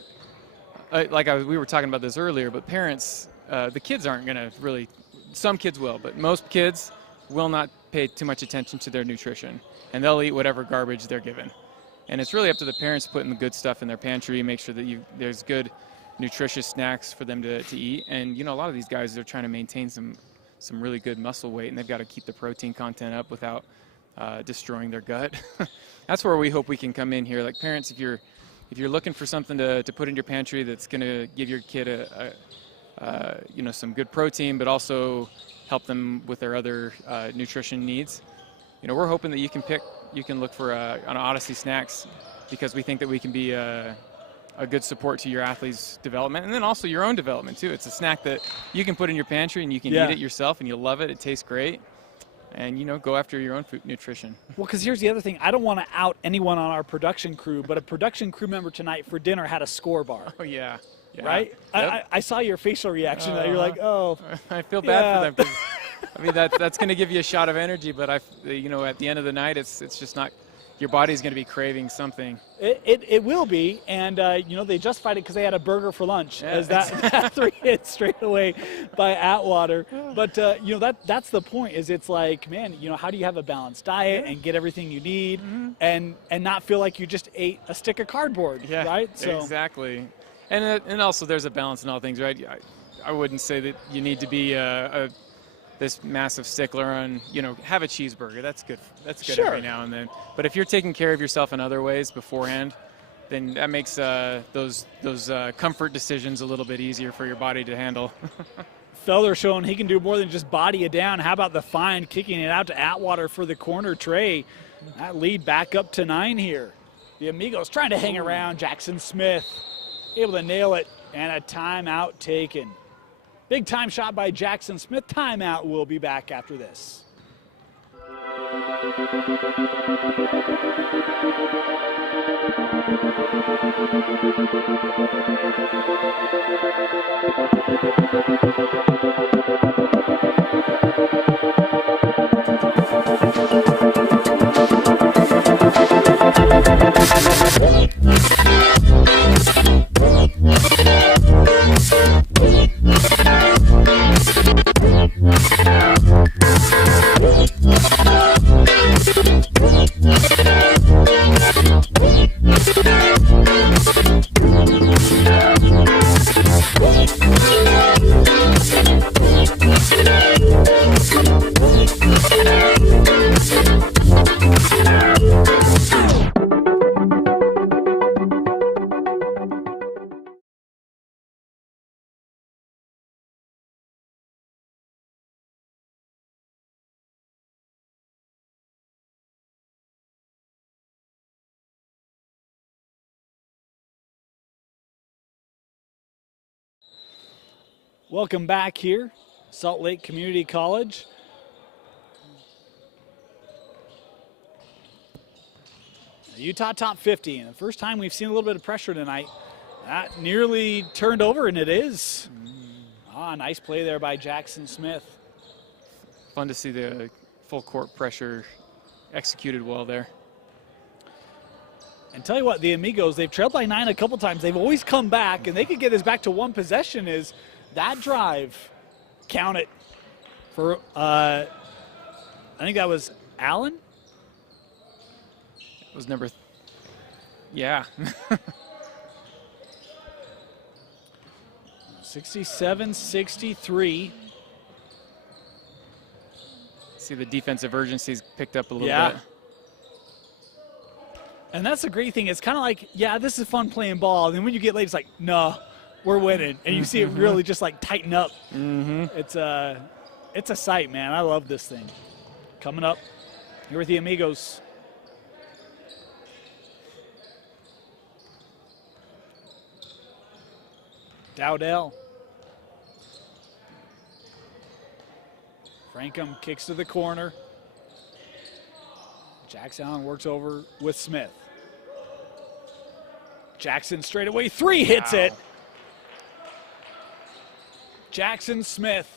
we were talking about this earlier, but parents, the kids aren't going to really, some kids will, but most kids will not pay too much attention to their nutrition, and they'll eat whatever garbage they're given. And it's really up to the parents putting the good stuff in their pantry, make sure that there's good, nutritious snacks for them to eat. And, you know, a lot of these guys are trying to maintain some really good muscle weight, and they've got to keep the protein content up without destroying their gut. That's where we hope we can come in here. Like, parents, if you're looking for something to put in your pantry that's going to give your kid you know, some good protein, but also help them with their other nutrition needs, you know, we're hoping that you can look for on Odyssey Snacks, because we think that we can be a good support to your athlete's development, and then also your own development too. It's a snack that you can put in your pantry and you can eat it yourself, and you'll love it. It tastes great, and, you know, go after your own food nutrition. Well, because here's the other thing. I don't want to out anyone on our production crew, but a production crew member tonight for dinner had a score bar. Oh yeah. Right? Yep. I saw your facial reaction. You're like, oh. I feel bad for them, 'cause, I mean, that's going to give you a shot of energy, but you know, at the end of the night, it's just not. your body's going to be craving something. It will be, and you know, they justified it because they had a burger for lunch, as that 3 hit straight away by Atwater. But you know, that's the point. Is it's like, man, you know, how do you have a balanced diet and get everything you need, and not feel like you just ate a stick of cardboard, right? So exactly. And also there's a balance in all things, right? I wouldn't say that you need to be this massive stickler on, you know, have a cheeseburger. That's good. That's good every now and then. But if you're taking care of yourself in other ways beforehand, then that makes those comfort decisions a little bit easier for your body to handle. Felder showing he can do more than just body it down. How about the find, kicking it out to Atwater for the corner tray. That lead back up to 9 here. The Amigos trying to hang around. Jackson Smith able to nail it, and a timeout taken. Big time shot by Jackson Smith. Timeout. Will be back after this. Welcome back here, Salt Lake Community College. The Utah top 50, and the first time we've seen a little bit of pressure tonight. That nearly turned over, and it is. Nice play there by Jackson Smith. Fun to see the full court pressure executed well there. And tell you what, the Amigos, they've trailed by 9 a couple times. They've always come back, and they could get this back to 1 possession. Is that drive, count it, for, I think that was Allen? It was number, yeah. 67-63. See the defensive urgency's picked up a little bit. And that's the great thing. It's kind of like, yeah, this is fun playing ball. And then when you get late, it's like, no, we're winning. And you see it really just like tighten up. It's a sight, man. I love this thing. Coming up here with the Amigos. Dowdell. Frankham kicks to the corner. Jackson Allen works over with Smith. Jackson straight away 3 hits it. Jackson Smith,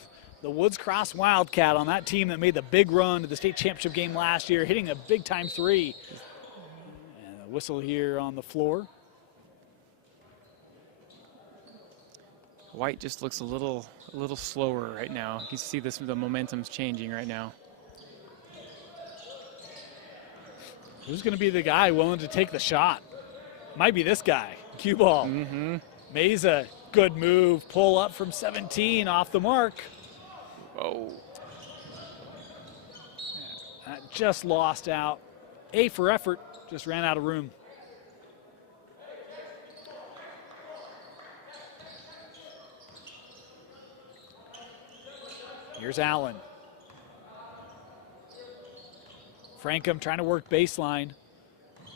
the Woods Cross Wildcat on that team that made the big run to the state championship game last year, hitting a big time 3. And a whistle here on the floor. White just looks a little slower right now. You see this, the momentum's changing right now. Who's going to be the guy willing to take the shot? Might be this guy, cue ball. Meza, good move, pull up from 17 off the mark. Whoa. That just lost out. A for effort, just ran out of room. Here's Allen. Frankham trying to work baseline.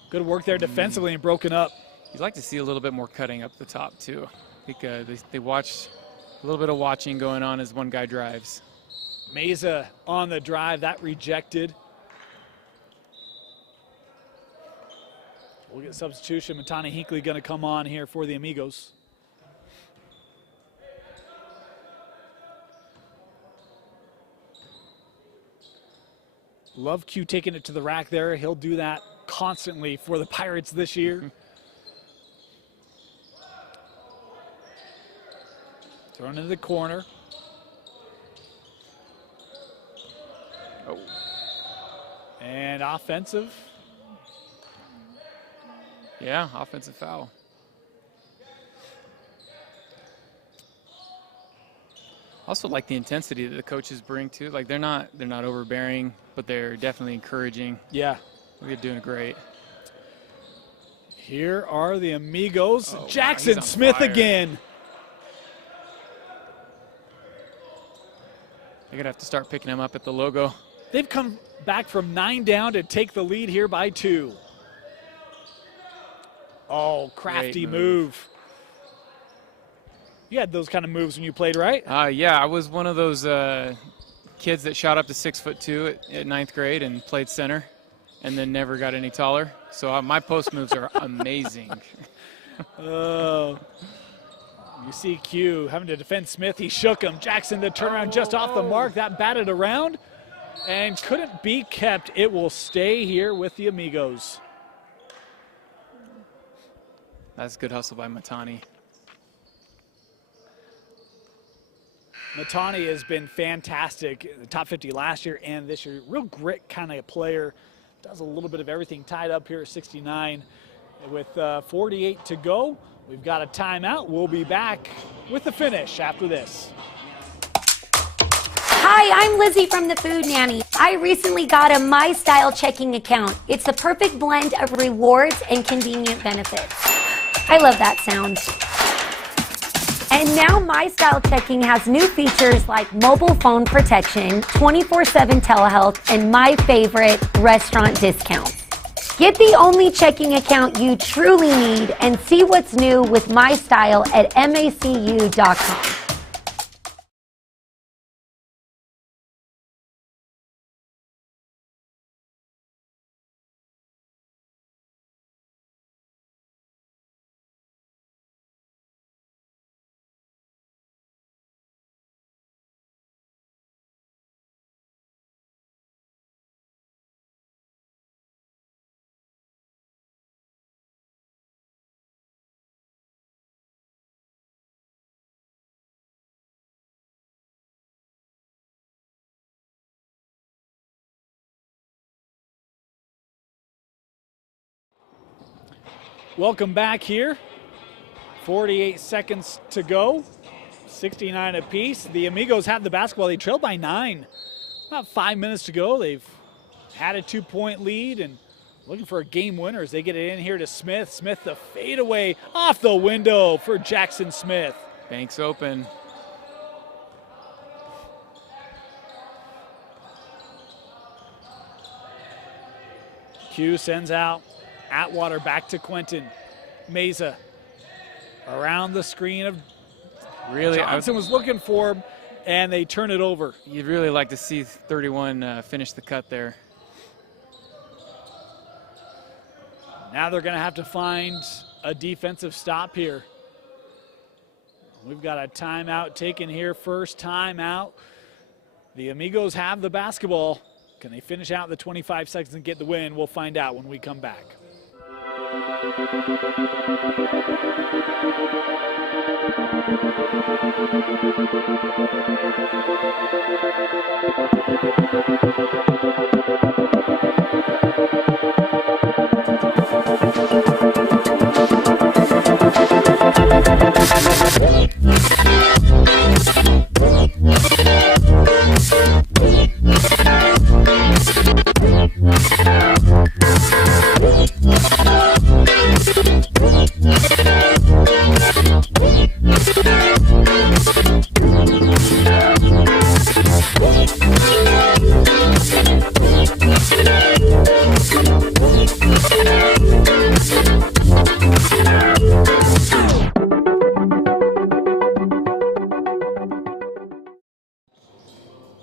Good work there defensively and broken up. You'd like to see a little bit more cutting up the top too. I think they watch a little bit of watching going on as one guy drives. Meza on the drive, that rejected. We'll get substitution. Matani Hinkley going to come on here for the Amigos. Love Q taking it to the rack there. He'll do that constantly for the Pirates this year. Thrown into the corner. Oh. And offensive. Yeah, offensive foul. Also like the intensity that the coaches bring too. Like they're not overbearing, but they're definitely encouraging. Yeah. They're doing great. Here are the Amigos. Oh, Jackson wow, Smith fire. again. They're gonna have to start picking him up at the logo. They've come back from 9 down to take the lead here by 2. Oh, crafty Great move. You had those kind of moves when you played, right? Yeah, I was one of those kids that shot up to 6'2" at 9th grade and played center, and then never got any taller. So my post moves are amazing. Oh. You see Q having to defend Smith. He shook him. Jackson the turnaround just off the mark. That batted around and couldn't be kept. It will stay here with the Amigos. That's good hustle by Matani. Matani has been fantastic. The top 50 last year and this year. Real grit kind of player. Does a little bit of everything. Tied up here at 69 with 48 to go. We've got a timeout. We'll be back with the finish after this. Hi, I'm Lizzie from the Food Nanny. I recently got a My Style checking account. It's the perfect blend of rewards and convenient benefits. I love that sound. And now My Style Checking has new features like mobile phone protection, 24/7 telehealth, and my favorite, restaurant discounts. Get the only checking account you truly need and see what's new with My Style at macu.com. Welcome back here. 48 seconds to go. 69 apiece. The Amigos have the basketball. They trailed by 9. About 5 minutes to go. They've had a 2-point lead and looking for a game winner as they get it in here to Smith. Smith, the fadeaway off the window for Jackson Smith. Banks open. Q sends out Atwater back to Quentin. Meza around the screen of Really, Johnson was looking for him, and they turn it over. You'd really like to see 31 finish the cut there. Now they're going to have to find a defensive stop here. We've got a timeout taken here. First timeout. The Amigos have the basketball. Can they finish out the 25 seconds and get the win? We'll find out when we come back.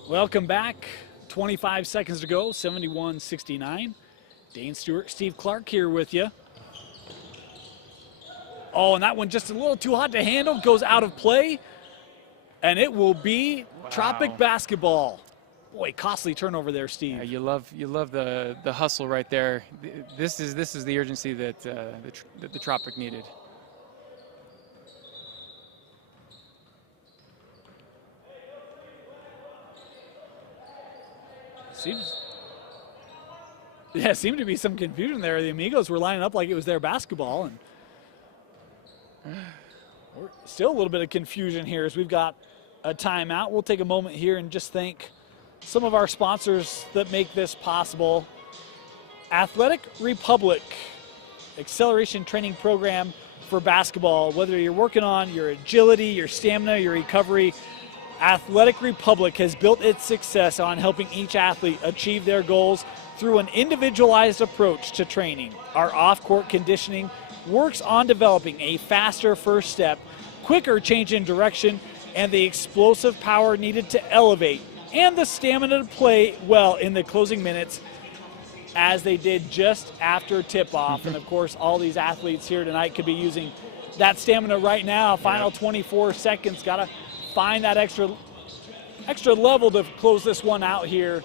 Welcome back. 25 seconds to go, 71-69. Dane Stewart, Steve Clark here with you. Oh, and that one just a little too hot to handle, goes out of play, and it will be Tropic basketball. Boy, costly turnover there, Steve. Yeah, you love the hustle right there. This is the urgency that the Tropic needed. Seemed to be some confusion there. The Amigos were lining up like it was their basketball, and we're still a little bit of confusion here as we've got a timeout. We'll take a moment here and just thank some of our sponsors that make this possible. Athletic Republic, acceleration training program for basketball. Whether you're working on your agility, your stamina, your recovery, Athletic Republic has built its success on helping each athlete achieve their goals through an individualized approach to training. Our off-court conditioning works on developing a faster first step, quicker change in direction, and the explosive power needed to elevate, and the stamina to play well in the closing minutes, as they did just after tip-off. And of course, all these athletes here tonight could be using that stamina right now. Final 24 seconds, gotta find that extra level to close this one out here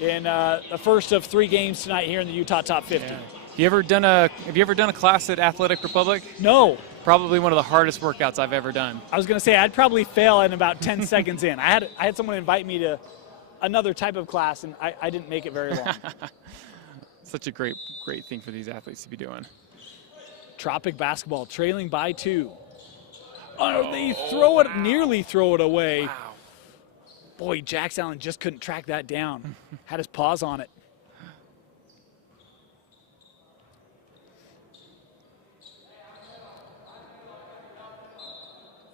in the first of 3 games tonight here in the Utah Top 50. Yeah. Have you ever done a class at Athletic Republic? No. Probably one of the hardest workouts I've ever done. I was going to say I'd probably fail in about 10 seconds in. I had someone invite me to another type of class, and I didn't make it very long. Such a great thing for these athletes to be doing. Tropic basketball trailing by 2. Oh, they nearly throw it away. Wow. Boy, Jax Allen just couldn't track that down. Had his paws on it.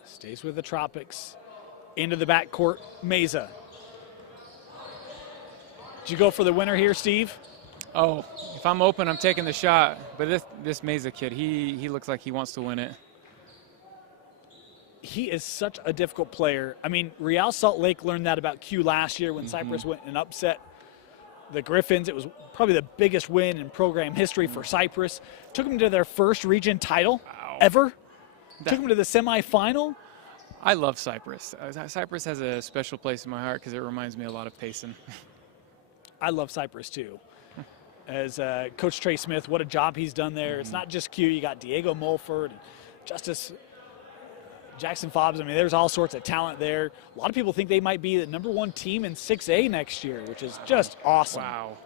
Stays with the Tropics. Into the backcourt, Meza. Did you go for the winner here, Steve? Oh, if I'm open, I'm taking the shot. But this Meza kid, he looks like he wants to win it. He is such a difficult player. I mean, Real Salt Lake learned that about Q last year when Cypress went and upset the Griffins. It was probably the biggest win in program history for Cypress. Took them to their first region title ever. Took them to the semifinal. I love Cypress. Cypress has a special place in my heart because it reminds me a lot of Payson. I love Cypress too. As Coach Trey Smith, what a job he's done there. It's not just Q. You got Diego Mulford, Justice Jackson Fobbs. I mean, there's all sorts of talent there. A lot of people think they might be the #1 team in 6A next year, which is just awesome. Wow.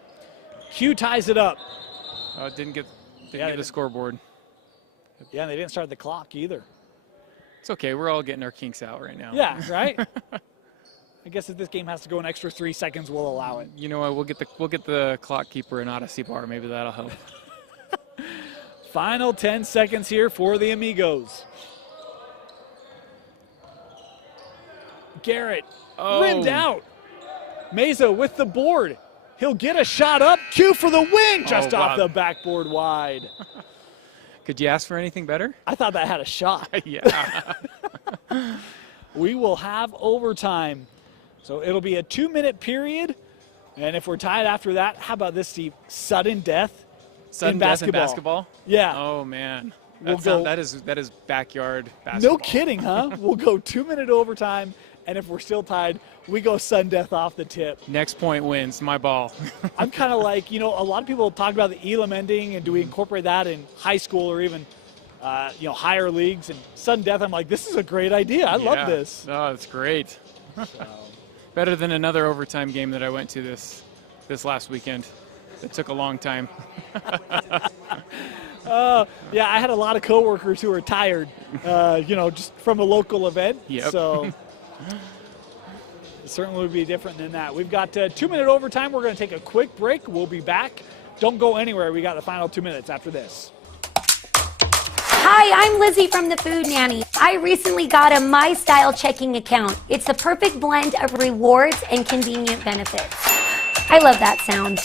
Q ties it up. Oh, didn't get the scoreboard. Yeah, and they didn't start the clock either. It's okay. We're all getting our kinks out right now. Yeah, right? I guess if this game has to go an extra 3 seconds, we'll allow it. You know what? We'll get the clock keeper an Odyssey bar. Maybe that'll help. Final 10 seconds here for the Amigos. Garrett rimmed out. Meza with the board. He'll get a shot up. Q for the win, just off the backboard wide. Could you ask for anything better? I thought that had a shot. Yeah. We will have overtime. So it'll be a 2-minute period. And if we're tied after that, how about this, Steve? Sudden death Sudden death in basketball? Yeah. Oh, man. That is backyard basketball. No kidding, huh? We'll go 2-minute overtime. And if we're still tied, we go sudden death off the tip. Next point wins, my ball. I'm kind of like, a lot of people talk about the Elam ending, and do we incorporate that in high school or even, higher leagues? And sudden death, I'm like, this is a great idea. I love this. Oh, it's great. Better than another overtime game that I went to this last weekend. It took a long time. Yeah, I had a lot of coworkers who were tired, just from a local event. Yep. So it certainly would be different than that. We've got 2-minute overtime. We're going to take a quick break. We'll be back. Don't go anywhere. We got the final 2 minutes after this. Hi, I'm Lizzie from the Food Nanny. I recently got a My Style checking account. It's a perfect blend of rewards and convenient benefits. I love that sound.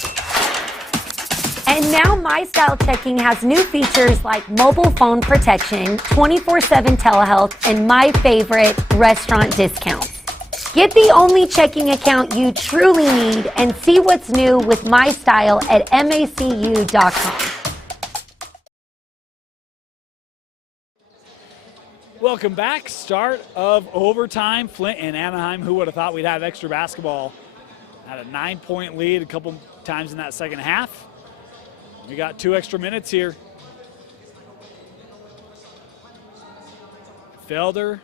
And now My Style Checking has new features like mobile phone protection, 24/7 telehealth, and my favorite, restaurant discounts. Get the only checking account you truly need and see what's new with My Style at macu.com. Welcome back. Start of overtime. Flint and Anaheim. Who would have thought we'd have extra basketball Had a 9-point lead a couple times in that second half. We got 2 extra minutes here. Felder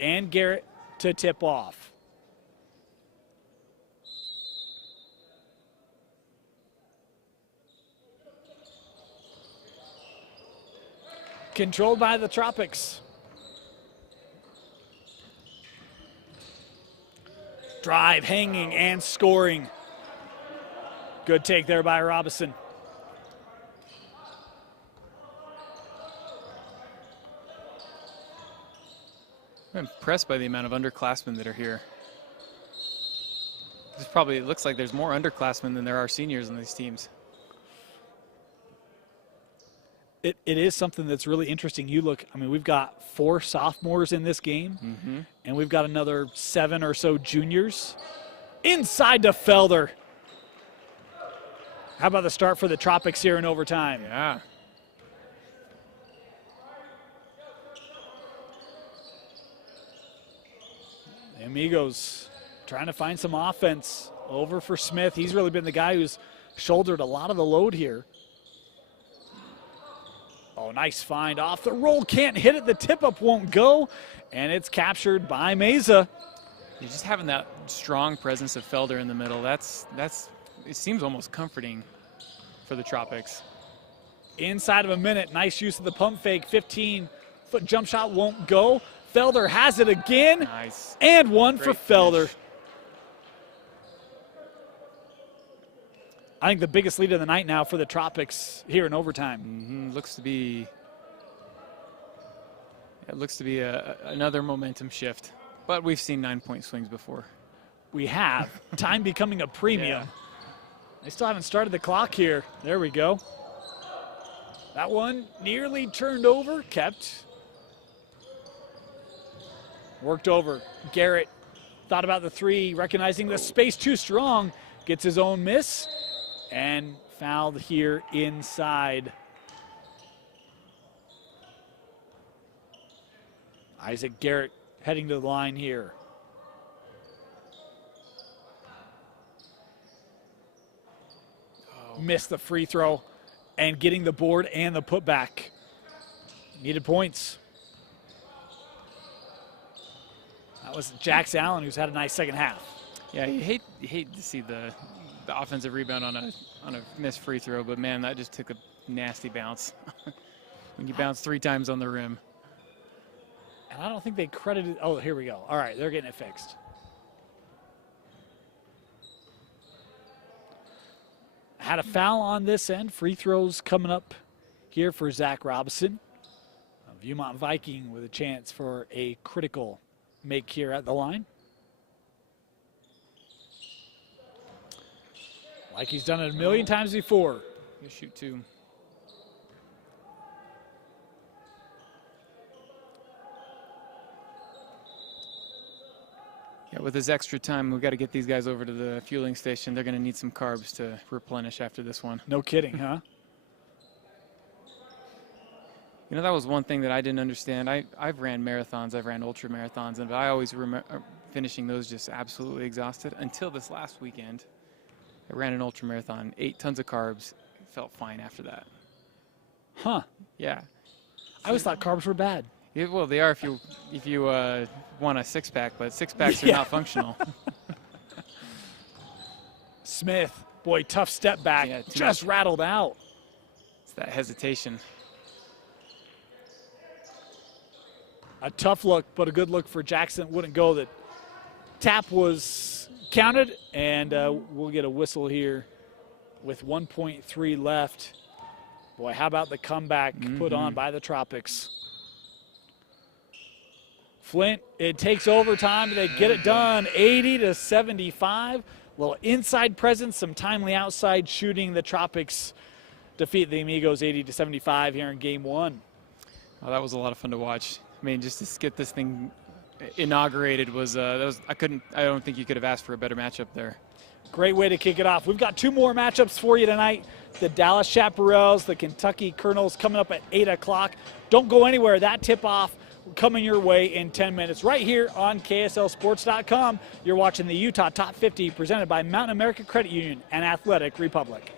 and Garrett to tip off. Controlled by the Tropics. Drive, hanging, and scoring. Good take there by Robinson. I'm impressed by the amount of underclassmen that are here. It looks like there's more underclassmen than there are seniors in these teams. It is something that's really interesting. You look, I mean, we've got 4 sophomores in this game, and we've got another 7 or so juniors. Inside to Felder. How about the start for the Tropics here in overtime? Yeah. The Amigos trying to find some offense. Over for Smith. He's really been the guy who's shouldered a lot of the load here. Oh, nice find off the roll. Can't hit it. The tip-up won't go. And it's captured by Meza. You're just having that strong presence of Felder in the middle. It seems almost comforting for the Tropics. Inside of a minute. Nice use of the pump fake. 15-foot jump shot won't go. Felder has it again. Nice. And one Great for Felder. finish. I think the biggest lead of the night now for the Tropics here in overtime. Looks to be another momentum shift, but we've seen 9-point swings before. We have. Time becoming a premium. Yeah. They still haven't started the clock here. There we go. That one nearly turned over, kept. Worked over. Garrett thought about the 3, recognizing the space too strong, gets his own miss. And fouled here inside. Isaac Garrett heading to the line here. Missed the free throw and getting the board and the putback. Needed points. That was Jax Allen, who's had a nice second half. Yeah, you hate to see the offensive rebound on a missed free throw, but man, that just took a nasty bounce when you bounce 3 times on the rim. And I don't think they credited. Oh, here we go. All right, they're getting it fixed. Had a foul on this end. Free throws coming up here for Zach Robinson. A Viewmont Viking with a chance for a critical make here at the line. Like he's done it a million times before. You shoot 2. Yeah, with this extra time, we've got to get these guys over to the fueling station. They're going to need some carbs to replenish after this one. No kidding, huh? You know, that was one thing that I didn't understand. I've ran marathons, I've ran ultra marathons, and I always remember finishing those just absolutely exhausted until this last weekend. I ran an ultra marathon, 8 tons of carbs, felt fine after that. Huh. Yeah. I always thought carbs were bad. Yeah, well, they are if you want a 6-pack, but 6-packs are not functional. Smith, boy, tough step back, Yeah, just rattled out. It's that hesitation. A tough look, but a good look for Jackson. Wouldn't go. The tap was counted, and we'll get a whistle here with 1.3 left. Boy, how about the comeback put on by the Tropics? Flint, it takes overtime. They get it done, 80-75. A little inside presence, some timely outside shooting. The Tropics defeat the Amigos 80-75 here in game 1. Oh, that was a lot of fun to watch. I mean, just to get this thing inaugurated was I don't think you could have asked for a better matchup there. Great way to kick it off. We've got 2 more matchups for you tonight. The Dallas Chaparrals, the Kentucky Colonels coming up at 8 o'clock. Don't go anywhere. That tip-off coming your way in 10 minutes right here on KSLSports.com. You're watching the Utah Top 50 presented by Mountain America Credit Union and Athletic Republic.